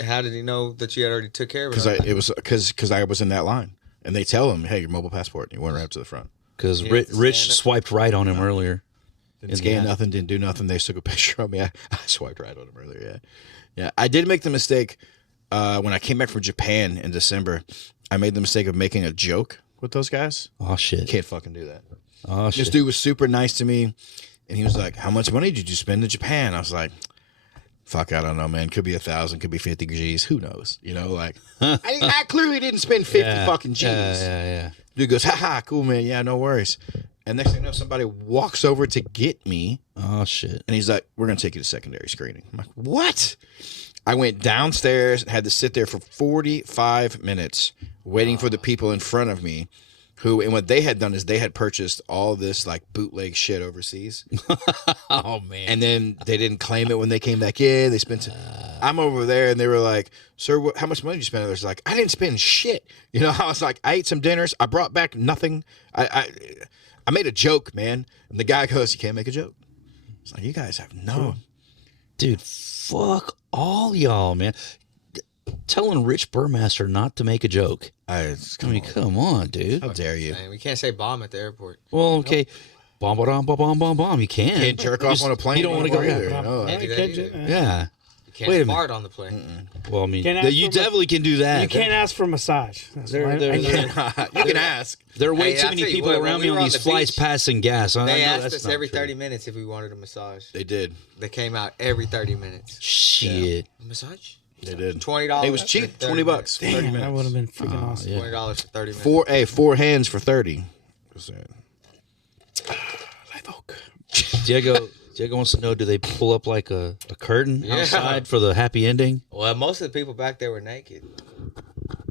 How did he know that you had already took care of it? Because I was in that line, and they tell him, "Hey, your mobile passport." And he went right up to the front. Because Rich swiped right on him earlier. Didn't scan nothing, didn't do nothing. They took a picture of me. I swiped right on him earlier. Yeah. I did make the mistake when I came back from Japan in December. I made the mistake of making a joke with those guys. Oh shit! You can't fucking do that. Oh shit! This dude was super nice to me, and he was like, "How much money did you spend in Japan?" I was like, "Fuck, I don't know, man. Could be 1,000, could be 50 G's. Who knows? You know, like I clearly didn't spend 50 fucking G's." Yeah. Dude goes, "Ha, cool, man. Yeah, no worries." And next thing you know, somebody walks over to get me. Oh shit! And he's like, "We're gonna take you to secondary screening." I'm like, "What?" I went downstairs and had to sit there for 45 minutes waiting for the people in front of me. And what they had done is they had purchased all this like bootleg shit overseas. Oh man! And then they didn't claim it when they came back in. They spent. I'm over there, and they were like, "Sir, how much money did you spend?" I was like, "I didn't spend shit." You know, I was like, "I ate some dinners. I brought back nothing. I made a joke, man." And the guy goes, "You can't make a joke." It's like, you guys have no. Dude, fuck all y'all, man. Telling Rich Burmaster not to make a joke. Come on, dude. How dare you? Man, we can't say bomb at the airport. Well, okay. Bomb, bomb, bomb, bomb, bomb. You can. Can't jerk off on a plane. You don't want to go either. there. No. Yeah. You can't Wait a fart on the plane. Well, I mean, Can't ask you for definitely can do that. You can't ask for a massage. That's They're- why they're- I they're- can't. You can ask. There are way Hey, too I'll many tell you people what, around when me we were on on these the flights beach, passing gas. I They know asked that's us not every true. 30 minutes if we wanted a massage. They did. They came out every 30 minutes. Shit. A massage? They did. $20. It was cheap. for 30 $20 bucks. 30 Damn, that minutes. would have been freaking awesome. yeah. $20 for 30 minutes. Four hands for 30. Live Oak. Diego wants to know, do they pull up like a curtain Yeah. outside for the happy ending? Well, most of the people back there were naked.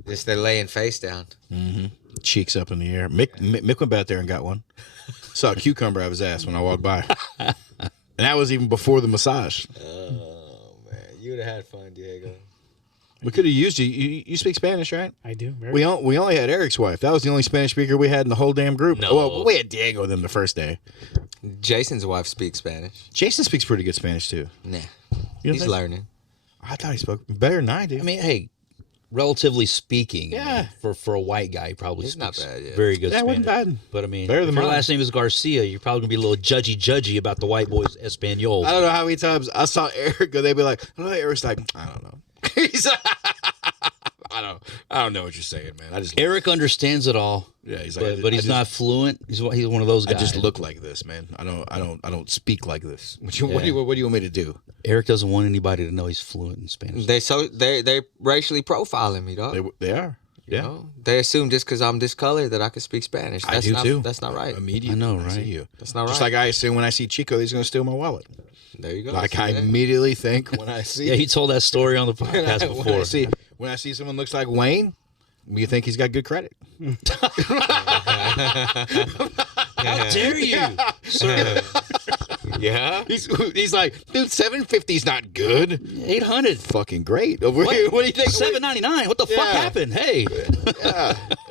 Just they're laying face down. Cheeks up in the air. Mick went back there and got one. Saw a cucumber out of his ass when I walked by. And that was even before the massage. Oh, man. You would have had fun, Diego. We could have used you. You speak Spanish, right? I do. Very We only had Eric's wife. That was the only Spanish speaker we had in the whole damn group. No. Well, we had Diego and them the first day. Jason's wife speaks Spanish. Jason speaks pretty good Spanish, too. Nah. You don't He's think- learning. I thought he spoke better than I did. I mean, hey, relatively speaking, Yeah. for a white guy, he probably He's not speaks bad, yeah. very good That Spanish. wasn't bad. But I mean, Better than if your mine. last name is Garcia, you're probably going to be a little judgy about the white boys Espanol. I don't know how many times I saw Eric go, they'd be like, I don't know. Eric's like, I don't know. He's like, I don't know what you're saying, man. I just Eric understands it all. Yeah, he's like, but he's not fluent. He's one of those I guys. just look like this, man. I don't speak like this. What do you want me to do? Eric doesn't want anybody to know he's fluent in Spanish. They racially profiling me, dog. They are. Yeah. You know? They assume just because I'm this color that I can speak Spanish. I That's do not, too. That's not right. Immediately. I know, when see right? you. That's not Just right. like I assume when I see Chico, he's going to steal my wallet. There you go. Like I See that? immediately think when I see Yeah, he told that story on the podcast before. when I see someone looks like Wayne, you think he's got good credit. How dare you, sir? Yeah. He's like, dude, 750 is not good. 800. Fucking great. Over here. What do you think? $7.99. What the fuck Yeah. happened? Hey.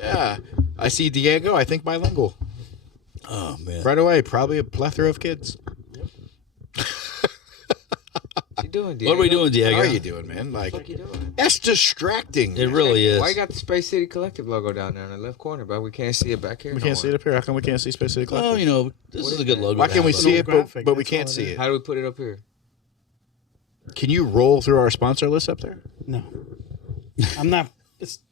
Yeah. I see Diego. I think bilingual. Oh man. Right away. Probably a plethora of kids. What you doing, Diego? What are we doing, Diego? How are you doing, man? Like, What you doing? that's distracting. It really is. Why you got the Space City Collective logo down there in the left corner, but we can't see it back here? We can't see it up here. How come we can't see Space City Collective? Well, you know, this is a good logo. Why to can't we have, see it, graphic, but we that's can't all it see is. it? How do we put it up here? Can you roll through our sponsor list up there? No, I'm not.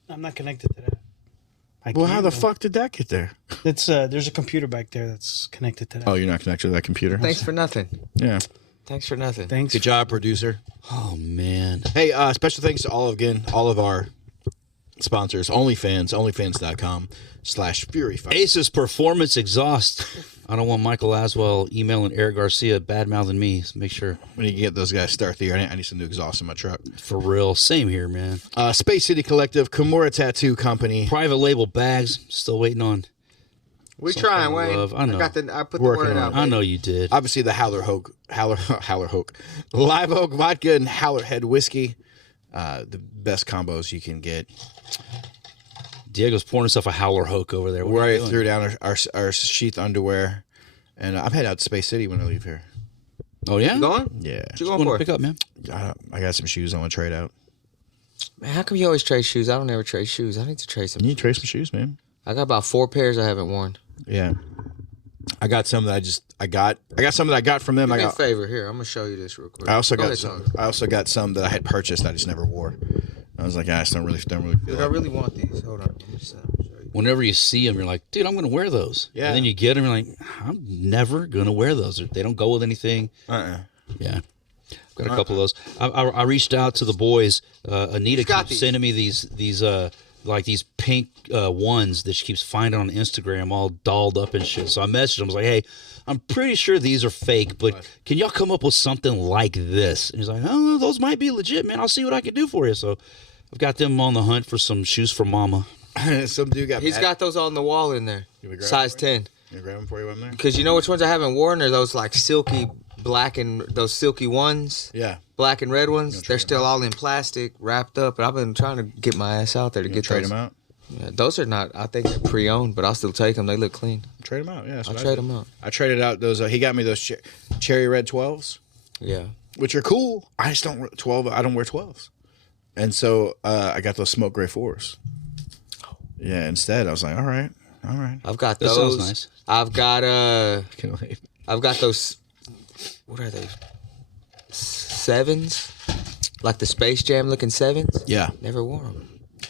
I'm not connected to that. Well, how the fuck did that get there? It's there's a computer back there that's connected to that. Oh, you're not connected to that computer? Thanks for nothing. Yeah. Thanks for nothing. Thanks. Good job, producer. Oh man. Hey, special thanks to all of our sponsors, OnlyFans, onlyfans.com/furyfight. Ace's performance exhaust. I don't want Michael Aswell emailing Eric Garcia bad mouthing me. So make sure When you get those guys start the year, I need some new exhaust in my truck. for real. Same here, man. Space City Collective, Kimura Tattoo Company. Private label bags. Still waiting on. We're Some trying, kind of Wayne. love. I know. I put Working the word on out. I know you did. Obviously, the Howler Hoke, Live Oak Vodka and Howler Head Whiskey. The best combos you can get. Diego's pouring himself a Howler Hoke over there. What Where are you I doing? threw down our sheath underwear, and I'm heading out to Space City when I leave here. Oh, yeah? You going? Yeah, What you What going to for? pick up, man? I got some shoes I want to trade out. Man, how come you always trade shoes? I don't ever trade shoes. I need to trade some. You need to trade some shoes, man. I got about 4 pairs I haven't worn. Yeah, I got some that I got some that I got from them. Do I me a got. favor here. I'm gonna show you this real quick. I also Go got ahead, some. Tom. I also got some that I had purchased. I just never wore. I was like, I just don't really feel Dude, I like. really want these. Hold on. Let me show you. Whenever you see them, you're like, dude, I'm going to wear those. Yeah. And then you get them, you're like, I'm never going to wear those. They don't go with anything. Yeah. I've got a couple of those. I reached out to the boys. Anita got keeps these? sending me these like these pink ones that she keeps finding on Instagram all dolled up and shit. So I messaged them. I was like, hey, I'm pretty sure these are fake, but can y'all come up with something like this? And he's like, oh, those might be legit, man. I'll see what I can do for you. So I've got them on the hunt for some shoes for mama. Some dude got. He's got those on the wall in there. You grab Size them for you? 10. You grab them for you in there? Because you know which ones I haven't worn are those like silky black and those silky ones. Yeah. Black and red ones. trade They're them still all in plastic, wrapped up. And I've been trying to get my ass out there to You get trade those. them out. Yeah, those are not. I think they're pre-owned, but I'll still take them. They look clean. Trade them out. Yeah, that's I'll what I trade did. them out. I traded out those. He got me those cherry red 12s, Yeah. which are cool. I just don't wear 12. I don't wear 12s, and so I got those smoke gray 4s. Yeah. Instead, I was like, all right. I've got That those. sounds nice. I've got Can't wait. I've got those. What are they? 7s, like the Space Jam looking 7s. Yeah. Never wore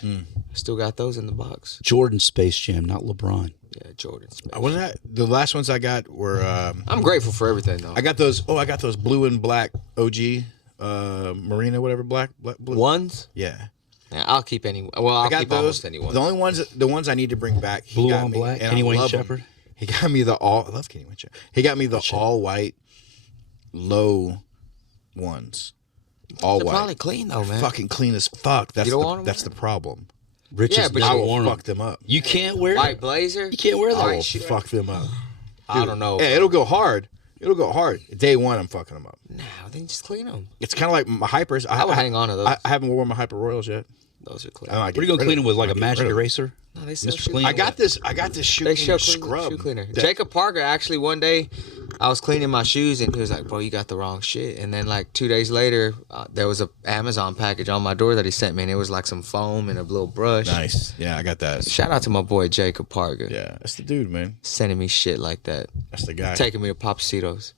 them. Still got those in the box. Jordan Space Jam, not LeBron. Yeah, Jordan. Space. What did the last ones I got were I'm grateful for everything though. I got those. Oh, I got those blue and black OG Marina, whatever black blue. Ones. Yeah. Yeah, I'll keep any. Well, I'll I got keep those. almost any one. The only ones, the ones I need to bring back. He Blue got on me, black, and I Kenny Wayne love 'em. Shepherd. He got me the all. I love Kenny Wayne Shepherd. He got me the all white, low ones. All They're white. probably clean though, man. Fucking clean as fuck. That's You don't want 'em, that's man? the problem. Rich Yeah, has but I never will worn them. fuck them up. You can't wear White it. blazer. You can't wear I will those. fuck them up. I don't know. Yeah, it'll go hard. It'll go hard. Day one, I'm fucking them up. Nah, then just clean them. It's kind of like my hypers. I would hang on to those. I haven't worn my hyper royals yet. Those are clean. I like What are you going to clean them with? Like a magic eraser? No, they sell Mr. shoe Clean? I got this. I got this shoe They cleaner show clean, scrub. shoe cleaner. that- Jacob Parker actually one day, I was cleaning my shoes and he was like, "Bro, you got the wrong shit." And then like 2 days later, there was a Amazon package on my door that he sent me, and it was like some foam and a little brush. Nice. Yeah, I got that. Shout out to my boy Jacob Parker, Yeah, that's the dude, man. sending me shit like that, That's the guy. taking me to Papacitos.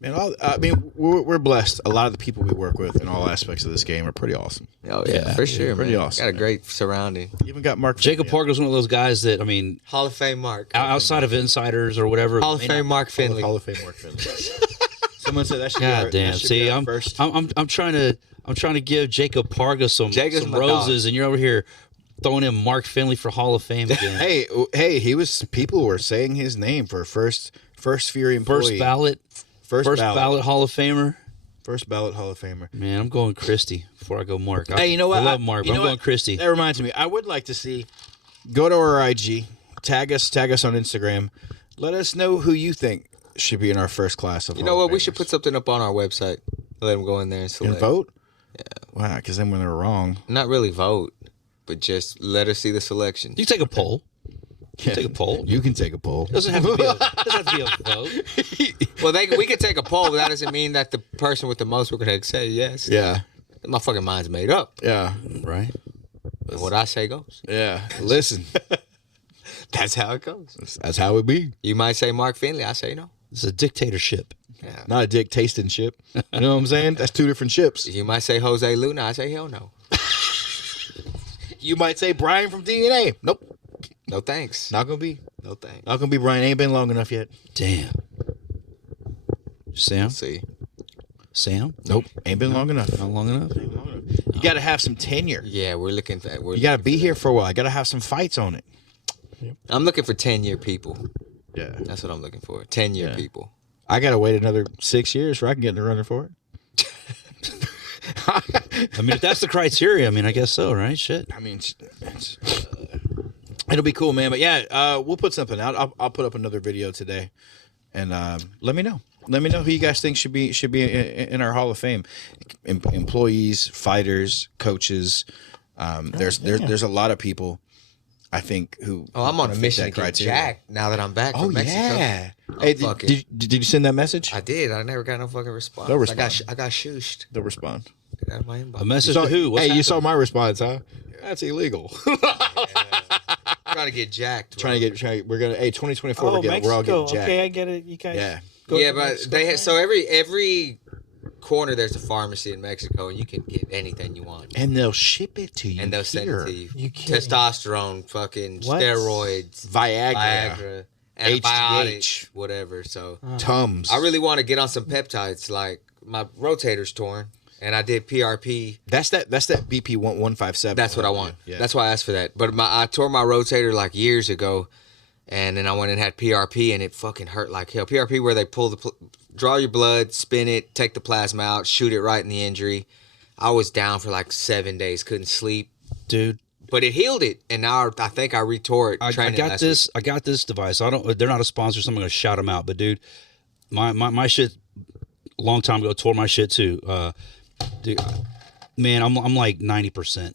Man, I mean, we're blessed. A lot of the people we work with in all aspects of this game are pretty awesome. Oh yeah, for sure, pretty man. awesome, Got a man. great surrounding. You even got Mark. Jacob Finley. Parker's one of those guys that, I mean, Hall of Fame Mark. outside of insiders or whatever. Hall of may Fame not- Mark Finley. Hall of Fame Mark Finley. Someone said that should be God our, damn. that should See, be our I'm first. I'm trying to give Jacob Parga some Jacob's my roses, and you're over here throwing in Mark Finley for Hall of Fame again. Hey, he was. People were saying his name for first Fury employee. First First ballot Hall of Famer. First ballot Hall of Famer. Man, I'm going Christie before I go Mark. Hey, you know what? I love Mark, you but I'm know going what? Christie. That reminds me. I would like to see. Go to our IG. Tag us on Instagram. Let us know who you think should be in our first class of. You know Hall what? of We should Famers. put something up on our website. Let them go in there and select. And vote. Yeah. Wow, because then when they're wrong, Not really vote, but just let us see the selection. You can take a poll. Take a poll. You can take a poll. Doesn't have to be a vote. Well, we could take a poll, but that doesn't mean that the person with the most we're gonna say yes. Yeah. My fucking mind's made up. Yeah. Right? And what I say goes. Yeah. Listen, That's how it goes. that's how it be. You might say Mark Finley, I say no. It's a dictatorship. Yeah. Not a dick tasting ship. You know what I'm saying? That's two different ships. You might say Jose Luna, I say hell no. You might say Brian from DNA. Nope. No thanks. Not gonna be. No thanks. Not gonna be Brian. Ain't been long enough yet. Damn. Sam? See. Sam? Nope. Ain't been long enough. Not long enough? You gotta have some tenure. Yeah, we're looking for You gotta be here for a while. You gotta have some fights on it. I'm looking for 10-year people. Yeah. That's what I'm looking for. 10-year Yeah. people. I gotta wait another 6 years for I can get in the running for it. I mean, if that's the criteria, I mean, I guess so, right? Shit. I mean, it'll be cool, man. But yeah, we'll put something out. I'll put up another video today, and let me know. Let me know who you guys think should be in our Hall of Fame. Employees, fighters, coaches. There's a lot of people, I think, who. Oh, I'm on a fit mission that to get criteria. jacked now that I'm back Oh from Mexico. yeah. I'm Hey, fucking- did you send that message? I did. I never got no fucking response. They'll I got respond. shooshed. They'll respond. Get out of my inbox. A message So, to who? What's hey, you saw happening? my response, huh? That's illegal. Trying to get jacked. Bro. We're gonna. Hey, 2024. Oh, we're all Mexico. getting jacked. Okay, I get it. You guys. Yeah. go Yeah, to but Mexico they time? so every corner there's a pharmacy in Mexico, and you can get anything you want, And they'll ship it to you. and they'll send here. it to you. You kidding? Testosterone, fucking What? steroids, Viagra, Viagra, antibiotics, whatever. So Tums. I really want to get on some peptides. Like my rotator's torn, and I did PRP. That's that BP 157. That's what I want. Yeah. That's why I asked for that. But I tore my rotator like years ago, and then I went and had PRP, and it fucking hurt like hell. PRP where they pull draw your blood, spin it, take the plasma out, shoot it right in the injury. I was down for like 7 days, couldn't sleep, dude. but it healed it, and now I think I retore it. I training got last this. I got this device. I don't. They're not a sponsor, so I'm gonna shout them out. But dude, my shit. A long time ago, tore my shit too. Dude, man, I'm like 90%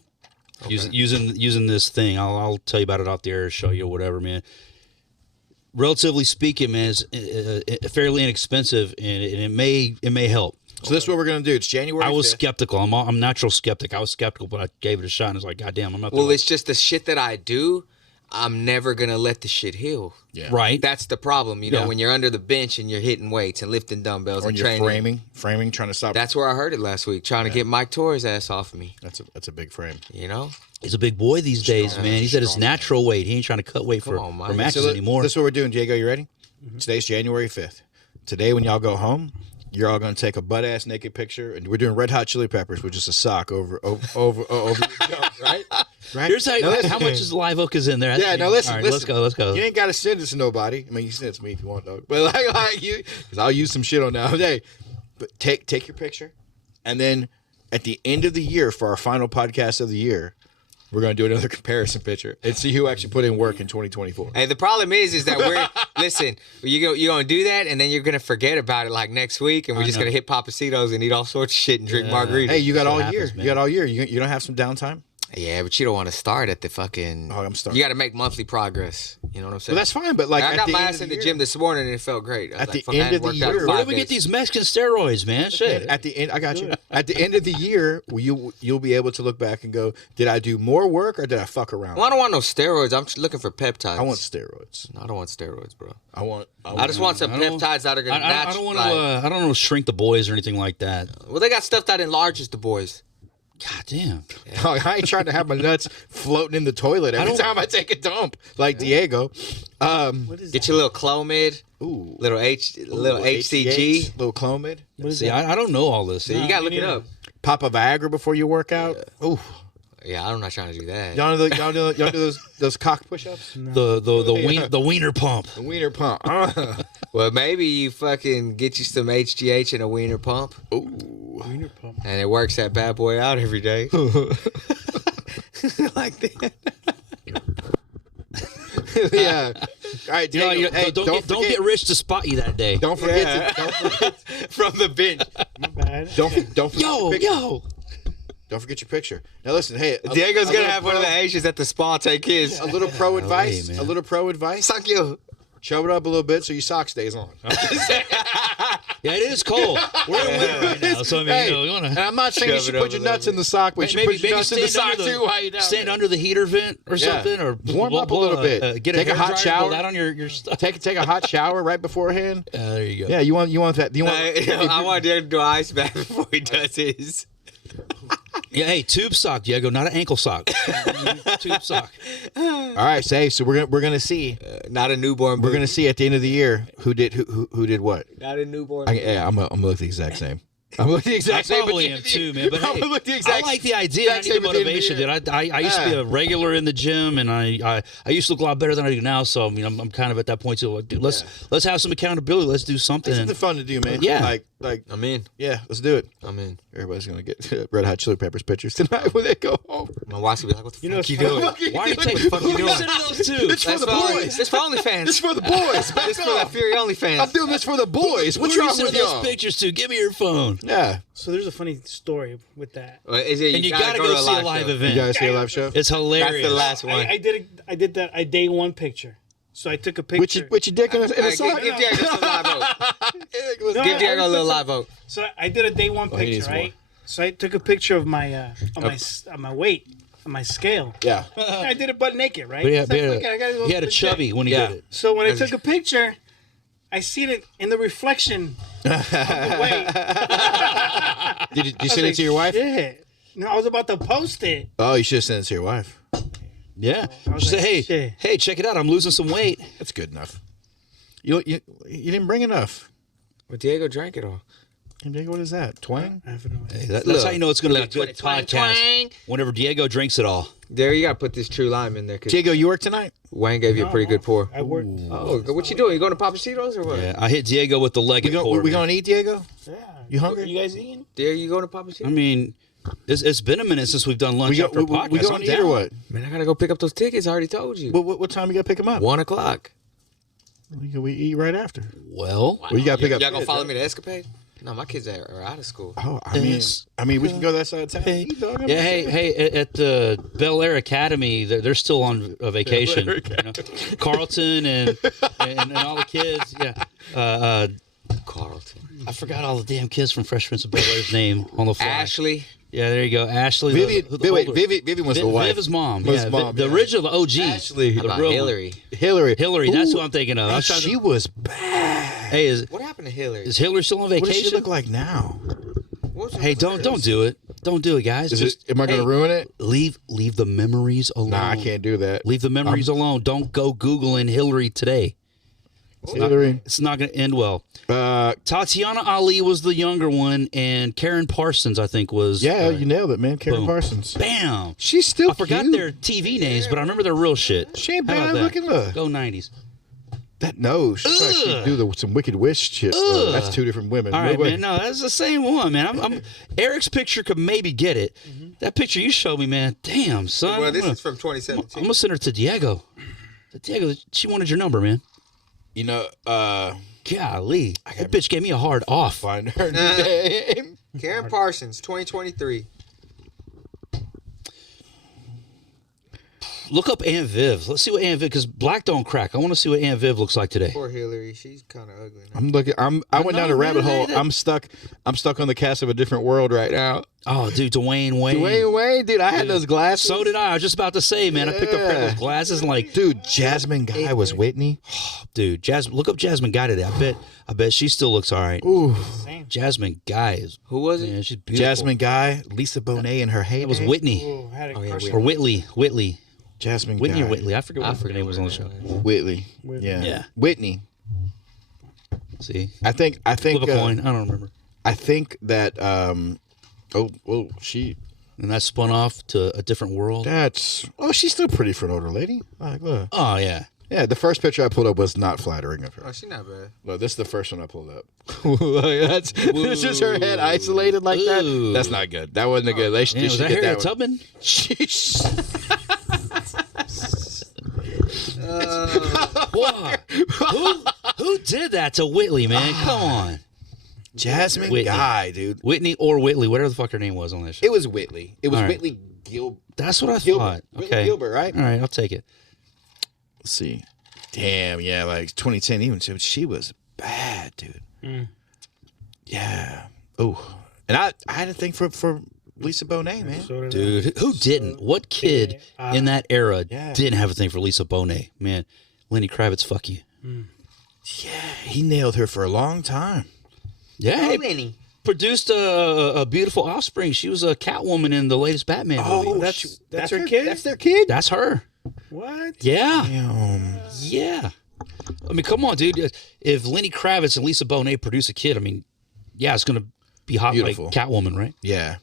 using this thing. I'll tell you about it out there, show you whatever, man. Relatively speaking, man, it's fairly inexpensive, and it may help. So this is what we're gonna do. It's January. I was 5th. skeptical. I'm a natural skeptic. I was skeptical, but I gave it a shot, and it's like, God damn, I'm not. Well, it's just the shit that I do. I'm never gonna let the shit heal. Yeah. right. That's the problem, you know, Yeah. when you're under the bench and you're hitting weights and lifting dumbbells Or and you're training. framing, trying to stop. That's where I heard it last week, trying to get Mike Torres' ass off of me. That's a big frame. You know, He's a big boy these days, man. He's at his natural weight. He ain't trying to cut weight for on, Mike. matches So anymore. This is what we're doing, Diego. You ready? Today's January 5th. Today, when y'all go home, you're all gonna take a butt ass naked picture, and we're doing Red Hot Chili Peppers with just a sock over your junk, right? Right. Here's Now listen. how much is Live Oak is in there. Yeah, now listen, All right, listen. let's go. You ain't gotta send this to nobody. I mean, you send it to me if you want, dog. But like you, because I'll use some shit on that day. But take your picture, and then at the end of the year, for our final podcast of the year, we're gonna do another comparison picture and see who actually put in work in 2024. hey, the problem is that we're listen. You're gonna do that, and then you're gonna forget about it like next week, and we're just gonna hit Papacitos and eat all sorts of shit and drink margaritas. Hey, you got That's all what year. happens, man. You got all year. You don't have some downtime. Yeah, but you don't want to start at the fucking. Oh, I'm starting. You got to make monthly progress. You know what I'm saying? Well, that's fine, but like I at got the my end ass of in the the year- gym this morning, and it felt great. I was At like, the fuck, I end hadn't of the worked out in year- Where 5 do we get days. these Mexican steroids, man? Shit. At the end, I got you. At the end of the year, you'll be able to look back and go, did I do more work or did I fuck around? Well, I don't want no steroids. I'm just looking for peptides. I want steroids. I don't want steroids, bro. I I just want some I don't- peptides that are gonna. I don't want to. I don't want to shrink the boys or anything like that. Well, they got stuff that enlarges the boys. God damn. I ain't trying to have my nuts floating in the toilet every time I take a dump, like Diego. What is Get that? your little Clomid, Ooh, little HCG. little Clomid. What is See, that? I don't know all this. You gotta look it up. Pop a Viagra before you work out. Ooh, Yeah, I'm not trying to do that. y'all do those cock push-ups, The wiener pump. the wiener pump. Well, maybe you fucking get you some HGH and a wiener pump, Wiener pump. and it works that bad boy out every day. Like that. Yeah. All right, You know, Diego, hey, don't get rich to spot you that day. Don't forget From the bench. My bad. don't forget your picture. Yo. Don't forget your picture. Now listen, hey, Diego's a gonna little have one of the Asians at the spa take his. a little pro advice. man. A little pro advice. Fuck you. Shove it up a little bit so your sock stays on. Yeah, it is cold. We're in winter right now, so I mean, Hey, you and know, I'm not saying you Shove should it put up your a nuts little in the sock, but you should put your nuts in the sock too while you're down stand there. under the heater vent or Yeah. something, or Warm up a little bit. Get Take a hair hot dryer, shower. blow that on your stuff. Take a hot shower right beforehand. There you go. Yeah, you want that? You want? I want Diego to do an ice bath before he does his. Yeah, hey, tube sock, Diego, not an ankle sock. Tube sock. All right, so we're gonna see. Not a newborn. We're gonna see at the end of the year who did what. Not a newborn. I'm gonna look the exact same. I'm looking the exact I same. probably am too, man. But hey, look the I exact, like the idea. I exact need the same at the end of the motivation, year. dude. I used to be a regular in the gym, and I used to look a lot better than I do now. So I mean, I'm kind of at that point too. Like, dude, let's have some accountability. Let's do something. It's something fun to do, man. Yeah. Like I'm in. yeah, let's do it. I'm in. Everybody's gonna get Red Hot Chili Peppers pictures tonight when they go home. My wife's gonna be like, "What the You know, fuck you it's doing?" funny. Why are you What taking? the fuck Who you you doing? sending those to? It's for the boys. It's for OnlyFans. It's for the boys. Back It's for that off. Fury OnlyFans. I'm doing this for the boys. Who What's are you wrong sending with those y'all? pictures to? Give me your phone. Yeah. So there's a funny story with that. Is it? And you gotta go to see a live show. event. You guys see a live show? It's hilarious. That's the last one. I did that a day one picture. So I took a picture. With your dick in a sock? Give Diego some live oak. No, Give I- Diego a I- little live oak. So I did a day one he picture, needs right? So I took a picture of my my weight on my scale. Yeah. I did it butt naked, right? But yeah, So I fucking- I gotta go he had a to the chubby gym. when he Yeah. did it. So when I took a picture, I seen it in the reflection of the weight. Did you I was send it like, to your wife? Shit. No, I was about to post it. Oh, you should have sent it to your wife. Yeah. was She said, like, "Hey, shit. hey, check it out. I'm losing some weight." That's good enough. You didn't bring enough. But Diego drank it all. What is that? Twang? I have no idea. Hey, that's Look, how you know it's going to be a look, good twang, podcast. twang. Whenever Diego drinks it all. There, you gotta put this true lime in there because Diego, you work tonight? Wayne gave you a pretty good pour. I worked. Oh, what you doing? You going to Papacitos or what? Yeah, I hit Diego with the leg We gonna eat, Diego? Yeah. You hungry? You guys eating? There, you going to Papacitos? I mean, it's been a minute since we've done lunch We after a podcast. gonna I'm eat down. or what? Man, I gotta go pick up those tickets. I already told you. What time you gotta pick them up? 1 o'clock. We eat right after. Well, Well, you gotta pick up. Y'all gonna kids, follow right? me to Escapade? No, my kids are out of school. Oh, It's- I mean, we can go that side of town. hey, Eat, dog. yeah, hey, at the Bel Air Academy, they're still on a vacation. Bel Air You know? Carlton and all the kids. Yeah, Carlton. I forgot all the damn kids from Fresh Prince of Bel Air's name on the fly. Ashley. Yeah, there you go. Ashley. Vivian, the older- Vivian was the wife. Viv is mom. Was yeah, mom, the yeah. original, the OG. Ashley. The How about real one. Hillary? Hillary. That's Ooh, who I'm thinking of. I and was trying she to, was bad. hey, is What happened to Hillary? Hillary still on What does she vacation? look like now? Hey, don't do it. Don't do it, guys. Am I going to ruin it? leave the memories alone. Nah, I can't do that. Leave the memories alone. Don't go Googling Hillary today. Hillary. It's not going to end well. Tatiana Ali was the younger one, and Karen Parsons, I think, was. Yeah, you nailed it, man. Karen boom. Parsons. Bam. She's still I forgot cute. their TV names, but I remember their real shit. She ain't How about bad that? looking. Look. Go 90s. That nose. She's like she Ugh. do some Wicked Witch shit. though. That's two different women. All right, way. man. No, that's the same one, man. I'm Eric's picture could maybe get it. That picture you showed me, man. Damn, son. Well, this I'm is from I'm 2017. gonna send her to Diego. Diego, she wanted your number, man. You know, Golly, that bitch gave me a hard off. find her name. Karen Parsons, 2023. Look up Aunt Viv. Let's see what Aunt Viv, because black don't crack. I want to see what Aunt Viv looks like today. Poor Hillary. She's kind of ugly now. I'm looking. I went down a rabbit hole. really? I'm stuck on the cast of A Different World right now. Oh, dude, Dwayne Wayne. Dwayne Wayne, dude, I had those glasses. So did I. I was just about to say, man. I picked up a pair of those glasses and like, Dude, Jasmine Guy was Whitney. dude, Jasmine. Look up Jasmine Guy today. I bet she still looks all right. Ooh, Jasmine Guy is. Who was it? Man, she's beautiful. Jasmine Guy, Lisa Bonet in her heyday. It was Whitney Oh, I had a crush or Whitley. Whitley. Jasmine Whitney Guy. or Whitley. I forget what her name was on the show. Whitley. Yeah. Yeah. Whitney. See, I think. flip a coin. I don't remember. I think that. She. And that spun off to A Different World. That's. Oh, she's still pretty for an older lady. Like, look. Oh yeah. Yeah, the first picture I pulled up was not flattering of her. Oh, she's not bad. Look, this is the first one I pulled up. Like, that's it's just her head isolated like that. Ooh. That's not good. That wasn't a good. They should, Man, they was should that get Harriet that one. Tubman? Sheesh. What? Who did that to Whitley, man? Come on. Jasmine Whitney. Guy, dude. Whitney or Whitley, whatever the fuck her name was on this show. It was Whitley. It was All right. Whitley Gilbert. That's what I Gilbert. thought. Whitley Okay. Gilbert, right? All right, I'll take it. Let's see. Damn, yeah, like 2010. Even she was bad, dude. Yeah. Oh, and I had a thing for Lisa Bonet, man. So did I. Dude, who didn't? What kid in that era didn't have a thing for Lisa Bonet? Man, Lenny Kravitz, fuck you. Yeah, he nailed her for a long time. Yeah, Hey, hey, Lenny. produced a beautiful offspring. She was a Catwoman in the latest Batman movie. Oh, that's her kid? That's their kid. That's her. What? Yeah. Damn. Yeah. I mean, come on, dude. If Lenny Kravitz and Lisa Bonet produce a kid, I mean, yeah, it's gonna be hot Beautiful. like Catwoman, right? Yeah,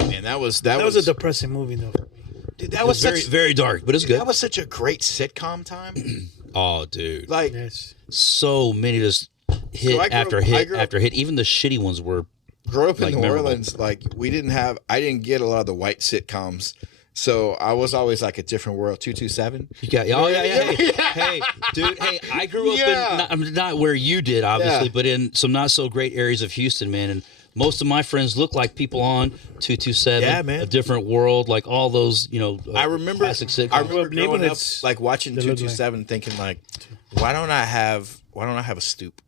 man. That was That was a depressing movie though for me. dude, that was Very, such very dark, but it's good. that was such a great sitcom time. Oh, dude. Like Yes. So many just hit I grew after up- I hit grew up- after hit. Even the shitty ones were. growing up in Like, New memorable. Orleans, like I didn't get a lot of the white sitcoms. So I was always like a different world. 227. You got, oh yeah, yeah. Hey, dude. Hey, I grew up Yeah. in not where you did, obviously, Yeah. but in some not so great areas of Houston, man. And most of my friends look like people on 227. Yeah, man. A Different World, like all those, I remember classic sitcoms. I remember growing up neighborhoods like watching that look 227 thinking like why don't I have a stoop?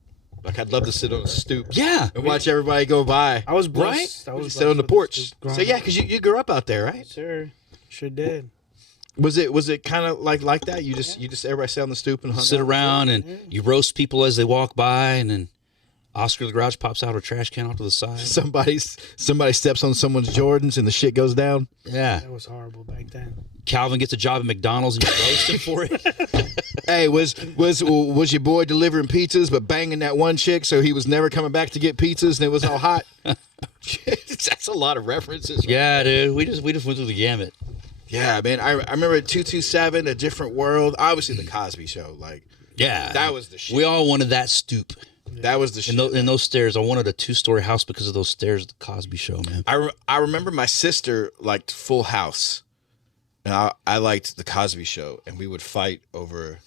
Like I'd love to sit on a stoop. Yeah. And watch everybody go by. I was right? blessed. I was Sit on the blessed with porch. this growing So yeah, up. because you grew up out there, right? Sir, sure did. Was it kind of like that? You just everybody sat on the stoop and hung Sit out? around and you roast people as they walk by, and then Oscar the Grouch pops out a trash can off to the side. Somebody steps on someone's Jordans and the shit goes down. Yeah. That was horrible back then. Calvin gets a job at McDonald's and you roast him for it. Hey, was your boy delivering pizzas but banging that one chick so he was never coming back to get pizzas and it was all hot? That's a lot of references. Yeah, dude. We just went through the gamut. Yeah, man. I remember 227, A Different World. Obviously, The Cosby Show. Like Yeah. that was the shit. We all wanted that stoop. That was the shit. In those stairs, I wanted a 2-story house because of those stairs at the Cosby Show, man. I remember my sister liked Full House, and I liked The Cosby Show, and we would fight over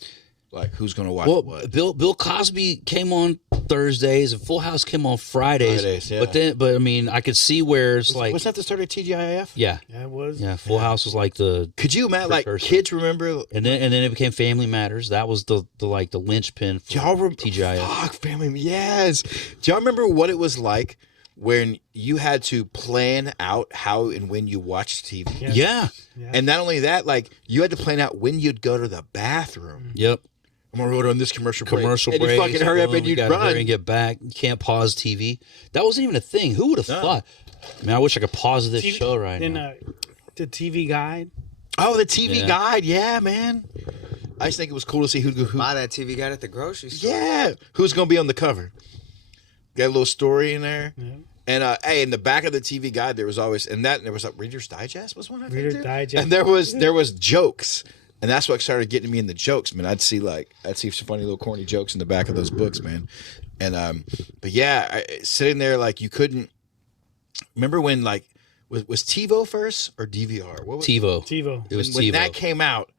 like who's gonna watch Well, what. Bill Cosby came on Thursdays and Full House came on Fridays. Fridays, yeah. But I mean, I could see where it's like, Wasn't that the start of TGIF? yeah, Yeah, it was. yeah. Full House was like the, Could you imagine? Like Precursor. kids remember? and then it became Family Matters. That was the like the linchpin for Y'all remember? TGIF. Fuck, family. Yes. Do y'all remember what it was like when you had to plan out how and when you watched TV? Yeah. And not only that, like you had to plan out when you'd go to the bathroom. Yep. I'm gonna go on this commercial break. Commercial and breaks. you fucking hurry up boom, and you you'd gotta run. hurry and get back. You can't pause TV. That wasn't even a thing. Who would have thought? Man, I wish I could pause this show right then, now. the TV guide. Oh, the TV Yeah. guide, yeah, man. I just think it was cool to see who Buy that TV guide at the grocery store. yeah, who's gonna be on the cover. Got a little story in there. Yeah. And hey, in the back of the TV guide, there was always there was like Reader's Digest was one I think. Reader's too? Digest. And there was jokes, and that's what started getting me in the jokes, man. I'd see some funny little corny jokes in the back of those books, man. And but yeah, sitting there like you couldn't remember when like was TiVo first or DVR? What was TiVo. TiVo. It was when TiVo. that came out?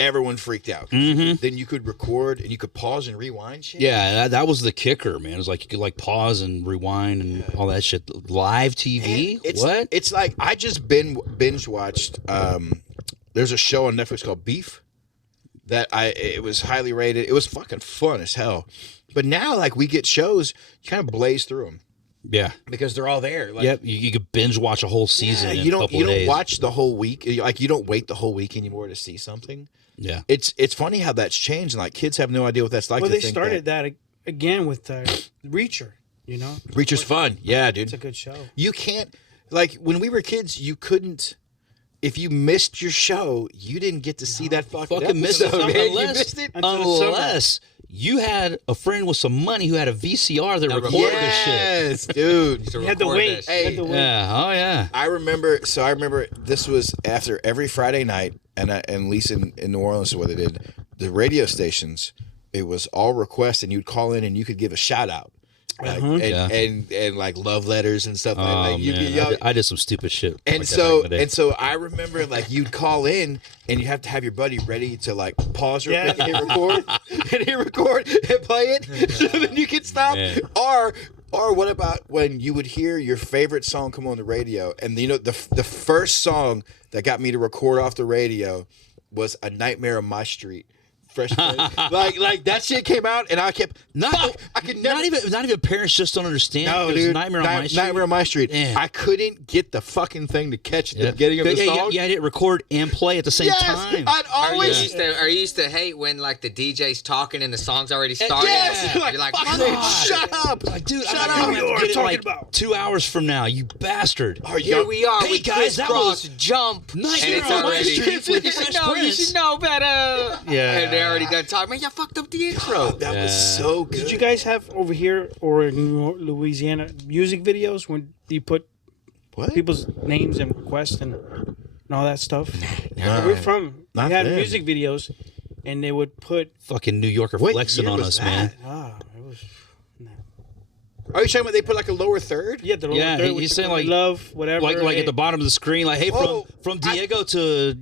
Everyone freaked out. Then you could record and you could pause and rewind shit. Yeah, that was the kicker, man. It was like you could like pause and rewind and all that shit. Live TV? Man, it's, What? It's like I just binge watched. There's a show on Netflix called Beef that it was highly rated. It was fucking fun as hell. But now, like we get shows, you kind of blaze through them Yeah. because they're all there. Like, Yep. You could binge watch a whole season in you a don't couple you of don't days. watch the whole week. Like you don't wait the whole week anymore to see something. Yeah. It's funny how that's changed. And like kids have no idea what that's like. Well, to they think started that again with Reacher. You know, Reacher's fun. Yeah, dude. it's a good show. You can't like when we were kids, you couldn't. If you missed your show, you didn't get to see that Fucking miss it. episode, man. You Unless, missed it. Until the summer. unless you had a friend with some money who had a VCR that recorded this shit. Yes, dude. To You had to record wait. that Hey, You had to wait. Yeah. Oh, yeah. I remember this was after every Friday night, and at least in New Orleans, is what they did. The radio stations, it was all requests, and you'd call in and you could give a shout out. Like, Yeah. and like love letters and stuff Oh, like that. You man. could, I did some stupid shit. And like that so back in the day. and so I remember like you'd call in and you have to have your buddy ready to like pause real quick and hit record and play it so then you can stop. Man. Or what about when you would hear your favorite song come on the radio and you know the first song that got me to record off the radio was A Nightmare on My Street. Freshman. like that shit came out and I kept I could never Not even parents just don't understand. no, It was dude. Nightmare on My Street. Nightmare on My Street. Yeah. I couldn't get the fucking thing to catch the Yeah. beginning of the Yeah, song. you had it record and play at the same Yes, time. I'd always. Or you used to hate when like the DJ's talking and the song's already started. Yes, You're like, fuck, "Mother-" shut up. Like, dude, Shut I'm up. gonna have to get it talking like about. 2 hours from now. You bastard. Here we are Hey, with guys, that Crisscross was Jump. Nightmare and it's on My already. Street with You Fresh should know, you Prince. should know better. Yeah. And they're already done talking. Man, y'all fucked up the intro. That was so good. Did you guys have over here or in Louisiana music videos when you put what? people's names and requests and all that stuff? Nah, We're from. not We had then. music videos, and they would put. Fucking New Yorker What flexing year on was us, that? man. It was. Are you talking about they put like a lower third? Yeah, the Yeah, third, he's which saying, is like- love, whatever. Like at the bottom of the screen, like, hey, Oh, from Diego to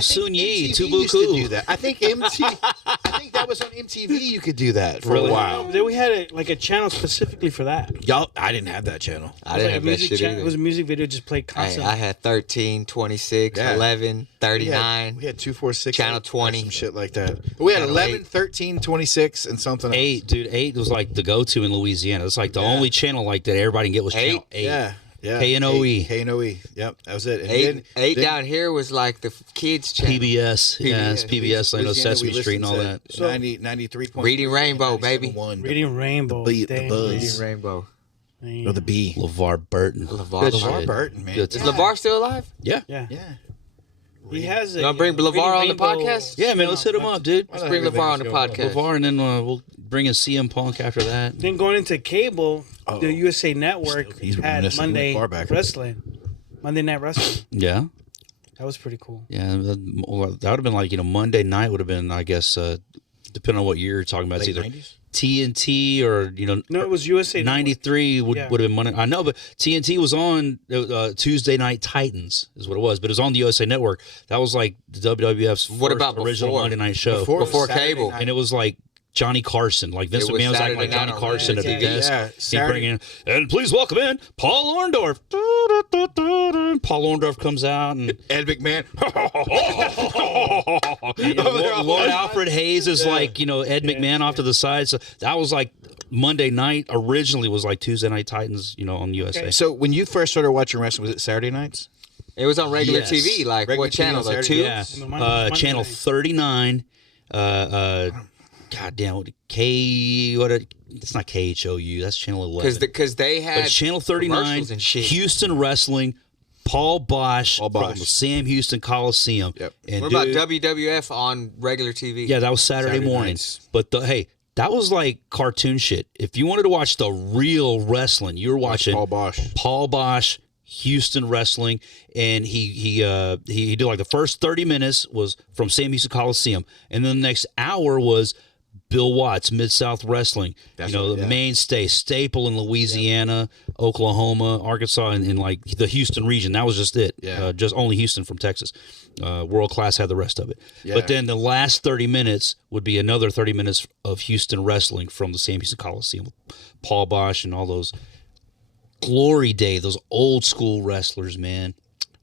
Sun Yi, MTV used to do Tubuku. that. I think I think that was on MTV. You could do that for Really? a while. Then we had a channel specifically for that. Y'all, I didn't have that channel. I didn't Like have a that music shit channel. either. It was a music video just played Hey, constantly. I had 13, 26, Yeah. 11, 39. We had 2, 4, 6, Channel 8, 20. some shit like that. We had Channel 11, 8. 13, 26, and something else. 8, dude. 8 was like the go-to in Louisiana. It's like the only channel like that everybody can get was channel 8. Yeah, yeah. KNOE. KNOE. Yep, that was it. And Eight then down here was like the kids channel. PBS. Yeah, it's PBS. I know Louisiana, Sesame we Street and all listened that. to 90, 93. Reading Rainbow, baby. Reading Rainbow. The damn. Buzz. Reading Rainbow. Man. Or the B. LeVar Burton. LeVar Good LeVar shit. Burton, man. Good Is time. LeVar still alive? Yeah. Yeah. Yeah. He has a. You want to bring LeVar on the Reading Rainbow- podcast? Yeah, man. Let's hit him up, dude. Let's bring LeVar on the podcast. LeVar, and then we'll bring in CM Punk after that. Then going into cable, the USA Network He's had reminiscing Monday far back. Wrestling. Monday Night Wrestling. Yeah. That was pretty cool. Yeah. That would have been like, Monday night would have been, I guess, depending on what year you're talking about. It's Late either 90s? TNT or, No, it was USA Network. 93 would Yeah. have been Monday. I know, but TNT was on Tuesday Night Titans is what it was, but it was on the USA Network. That was like the WWF's What first about original before? Monday night show. Before Saturday cable. night. And it was like Johnny Carson, like Vince It was McMahon was acting Saturday like night Johnny on Carson at the Red. desk. Yeah, He'd Saturday- bring in, and please welcome in Paul Orndorff. Paul Orndorff comes out, and Ed McMahon. Lord Alfred Hayes is like, Ed McMahon off to the side. So that was like Monday night. Originally was like Tuesday Night Titans, on USA. So when you first started watching wrestling, was it Saturday nights? It was on regular Yes. TV. Like Regular what TV channel on though? Saturday. 2? Yeah, Monday channel night. 39. Goddamn, it's not KHOU. That's channel 11. Because they had But channel 39, commercials and shit. Houston Wrestling, Paul Bosch, Paul Bosch. from the Sam Houston Coliseum. Yep. And What about dude, WWF on regular TV? yeah, that was Saturday Saturday mornings. nights. But hey, that was like cartoon shit. If you wanted to watch the real wrestling, you were watching Paul Bosch. Houston Wrestling, and he did like the first 30 minutes was from Sam Houston Coliseum, and then the next hour was Bill Watts, Mid-South Wrestling, the mainstay, staple in Louisiana, Oklahoma, Arkansas, and like the Houston region. That was just it. Yeah. Just only Houston from Texas. World Class had the rest of it. Yeah. But then the last 30 minutes would be another 30 minutes of Houston Wrestling from the Sam Houston Coliseum. Paul Bosch and all those glory day, those old school wrestlers, man.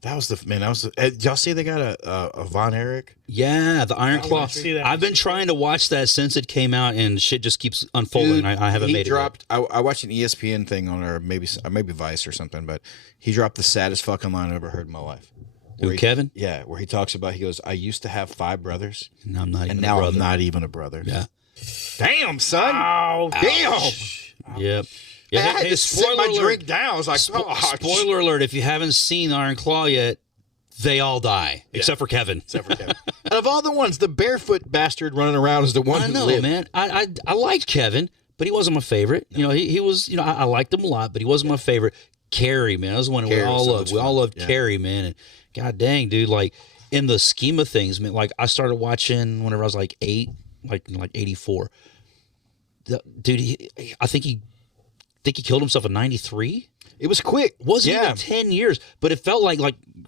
That was did y'all see they got a Von Erich? Yeah, the Iron Claw. see that. I've been trying to watch that since it came out, and shit just keeps unfolding. Dude, I haven't he made dropped, it. I watched an ESPN thing on, or maybe Vice or something, but he dropped the saddest fucking line I ever heard in my life. Who, Kevin? Yeah, where he talks about, he goes, I used to have 5 brothers, And I'm not even and a now brother. I'm not even a brother. Yeah. Damn, son. Oh, Damn. Yep. I Yeah, had to sit my drink down. I was like, Spoiler alert, if you haven't seen Iron Claw yet, they all die, except for Kevin. Except for Kevin. Out of all the ones, the barefoot bastard running around is the one I who know, lived. man. I liked Kevin, but he wasn't my favorite. He was, I liked him a lot, but he wasn't my favorite. Carrie, man, that was one we Carrie was all so loved. much We all fun. loved Yeah. Carrie, man. And god dang, dude, like in the scheme of things, man, like I started watching whenever I was like 8, like 84. Dude, I think he killed himself in 93. It was quick. Wasn't even 10 years, but it felt like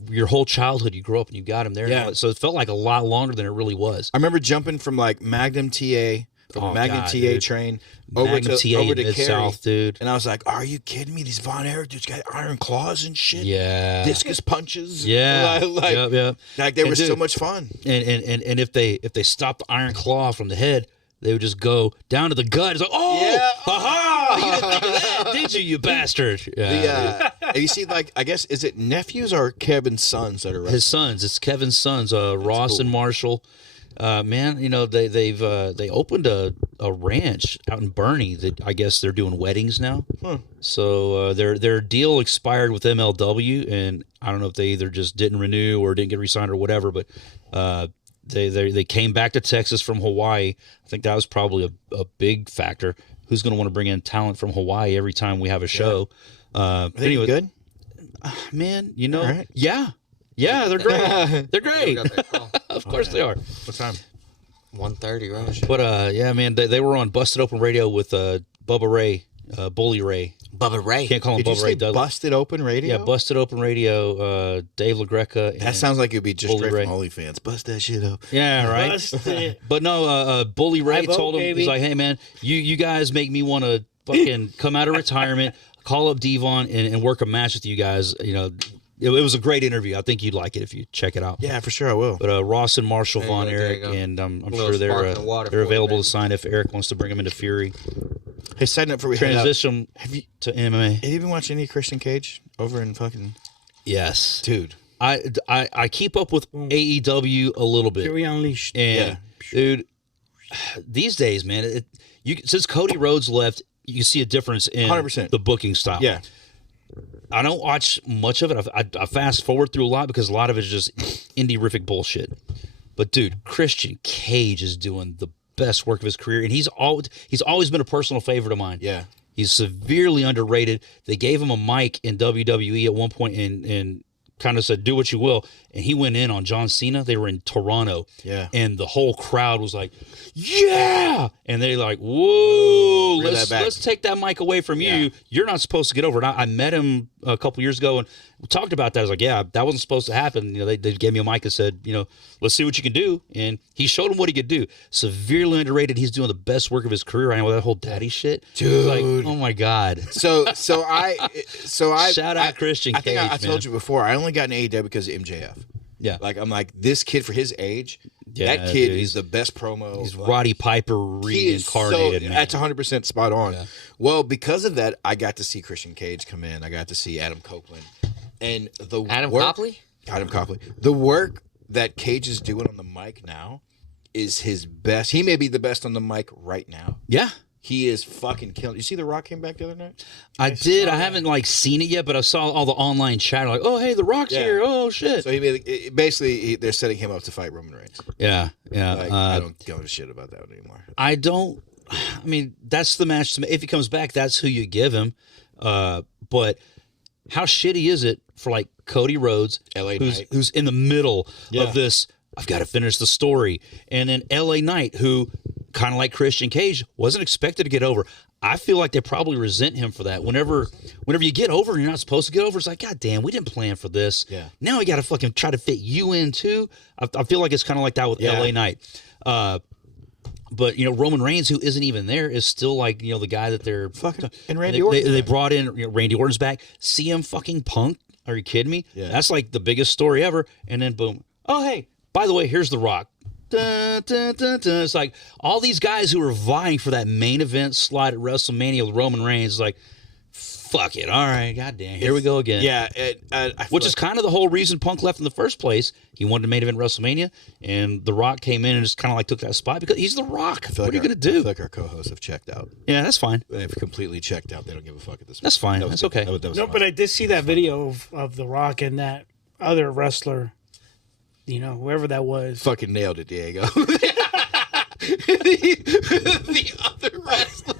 your whole childhood. You grew up and you got him there. Yeah. So it felt like a lot longer than it really was. I remember jumping from like Magnum TA, God, TA dude. train, Magnum TA in over to Mid-South, Carrie. dude. And I was like, are you kidding me? These Von Erich dudes got iron claws and shit. Yeah. Discus punches. Yeah. Like, Yep. like they And were so dude, much fun. And if they stopped the iron claw from the head, they would just go down to the gut. It's like, oh, Yeah. aha! You didn't think of that, did you bastard? Yeah. And you see, like, I guess, is it nephews or Kevin's sons that are His sons, it's Kevin's sons, Ross and Marshall. Man, they opened a ranch out in Bernie that I guess they're doing weddings now. So their deal expired with MLW, and I don't know if they either just didn't renew or didn't get re-signed or whatever. But They came back to Texas from Hawaii. I think that was probably a big factor. Who's going to want to bring in talent from Hawaii every time we have a show? Anyway, good. Man, you know, right. yeah, they're great. They're great. Of course they are. What time? 1:30, right? But yeah, man, they were on Busted Open Radio with Bubba Ray, Bully Ray. Bubba Ray. Can't call him Did you Bubba Ray say Dudley. Busted Open Radio? Yeah, Busted Open Radio. Dave LaGreca. That sounds like it'd be just Bully straight Ray. from OnlyFans. Bust that shit up. Yeah, right. Busted. But no, Bully Ray I vote, told him, baby. he's like, hey, man, you guys make me want to fucking come out of retirement, call up Devon, and work a match with you guys. You know, it was a great interview. I think you'd like it if you check it out. Yeah, for sure I will. But Ross and Marshall There you Von go, there you Erich, go. and I'm Little sure sparkling water they're for you, available baby. to sign if Eric wants to bring them into Fury. Hey, side note before we head out, Transition to MMA. have you been watching any Christian Cage over in fucking... Yes. Dude. I keep up with AEW a little bit. Fury Unleashed. And dude, these days, man, since Cody Rhodes left, you see a difference in 100%. the booking style. Yeah. I don't watch much of it. I fast forward through a lot because a lot of it's just indie-rific bullshit. But dude, Christian Cage is doing the best work of his career, and he's always been a personal favorite of mine. Yeah. He's severely underrated. They gave him a mic in WWE at one point and kind of said, do what you will. And he went in on John Cena. They were in Toronto. Yeah. And the whole crowd was like, yeah. And they're like, whoa, Bring that back. let's take that mic away from you. Yeah. You're not supposed to get over it. I met him a couple years ago and we talked about that. I was like, yeah, that wasn't supposed to happen. You know, they gave me a mic and said, you know, let's see what you can do. And he showed him what he could do. Severely underrated. He's doing the best work of his career right now with that whole daddy shit. Dude. Like, oh my God. So I Shout out Christian I think Cage, I told man. you before. I only got an AEW because of MJF. Yeah. Like I'm like this kid for his age. Yeah, that kid dude, is the best promo. He's like, Roddy Piper he is reincarnated, so, man. That's 100% spot on. Well, because of that, I got to see Christian Cage come in. I got to see Adam Copeland, and the Adam work, Copley? Adam Copley. The work that Cage is doing on the mic now is his best. He may be the best on the mic right now. Yeah. He is fucking killing. You see, The Rock came back the other night. I did. I haven't like seen it yet, but I saw all the online chatter like, "Oh, hey, The Rock's Yeah. here." Oh shit. So he made, basically they're setting him up to fight Roman Reigns. Yeah. Like, I don't give a shit about that anymore. I don't. I mean, that's the match to me. If he comes back, that's who you give him. But how shitty is it for like Cody Rhodes, LA Knight. who's in the middle Yeah. of this? I've got to finish the story, and then LA Knight, who kind of like Christian Cage, wasn't expected to get over. I feel like they probably resent him for that. Whenever you get over and you're not supposed to get over, it's like, God damn, we didn't plan for this. Yeah. Now we got to fucking try to fit you in too. I feel like it's kind of like that with Yeah. LA Knight. But you know, Roman Reigns, who isn't even there, is still like, you know, the guy that they're Fucking- and Randy they, Orton's they back. brought in, you know, Randy Orton's back. CM fucking Punk. Are you kidding me? Yeah. That's like the biggest story ever. And then boom. Oh hey, by the way, here's The Rock. Dun, dun, dun, dun. It's like all these guys who are vying for that main event slot at WrestleMania with Roman Reigns. Like, fuck it. All right, goddamn, here we go again. Yeah, I feel Which is like- kind of the whole reason Punk left in the first place. He wanted to main event WrestleMania, and The Rock came in and just kind of like took that spot because he's The Rock. I feel What like are you our- gonna do? I feel like our co-hosts have checked out. Yeah, that's fine. They've completely checked out. They don't give a fuck at this point. That's fine. That was That's good. okay. That was No, fine. but I did see that video of The Rock and that other wrestler, you know, whoever that was. fucking nailed it, Diego. the other wrestler.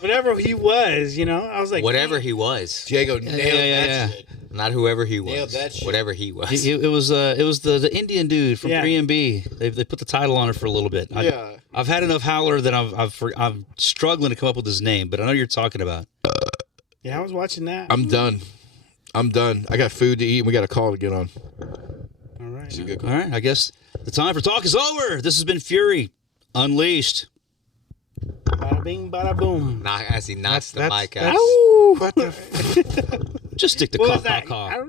Whatever he was, you know, I was like, Whatever he was. Diego nailed yeah. that shit. Not whoever he Nailed was. that shit. Whatever he was. It was the Indian dude from Yeah. 3MB. They put the title on it for a little bit. Yeah. I've had enough howler that I'm struggling to come up with his name, but I know you're talking about. Yeah, I was watching that. I'm done. I got food to eat. And we got a call to get on. All right. It's a good All call. right, I guess the time for talk is over. This has been Fury Unleashed. Bada bing, bada boom. Knock, as he knocks the mic out. Ow! What the Just stick to What caw, was that? caw, caw.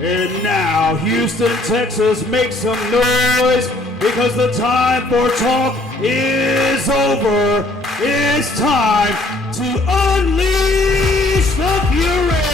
And now, Houston, Texas, make some noise because the time for talk is over. It's time to unleash the fury.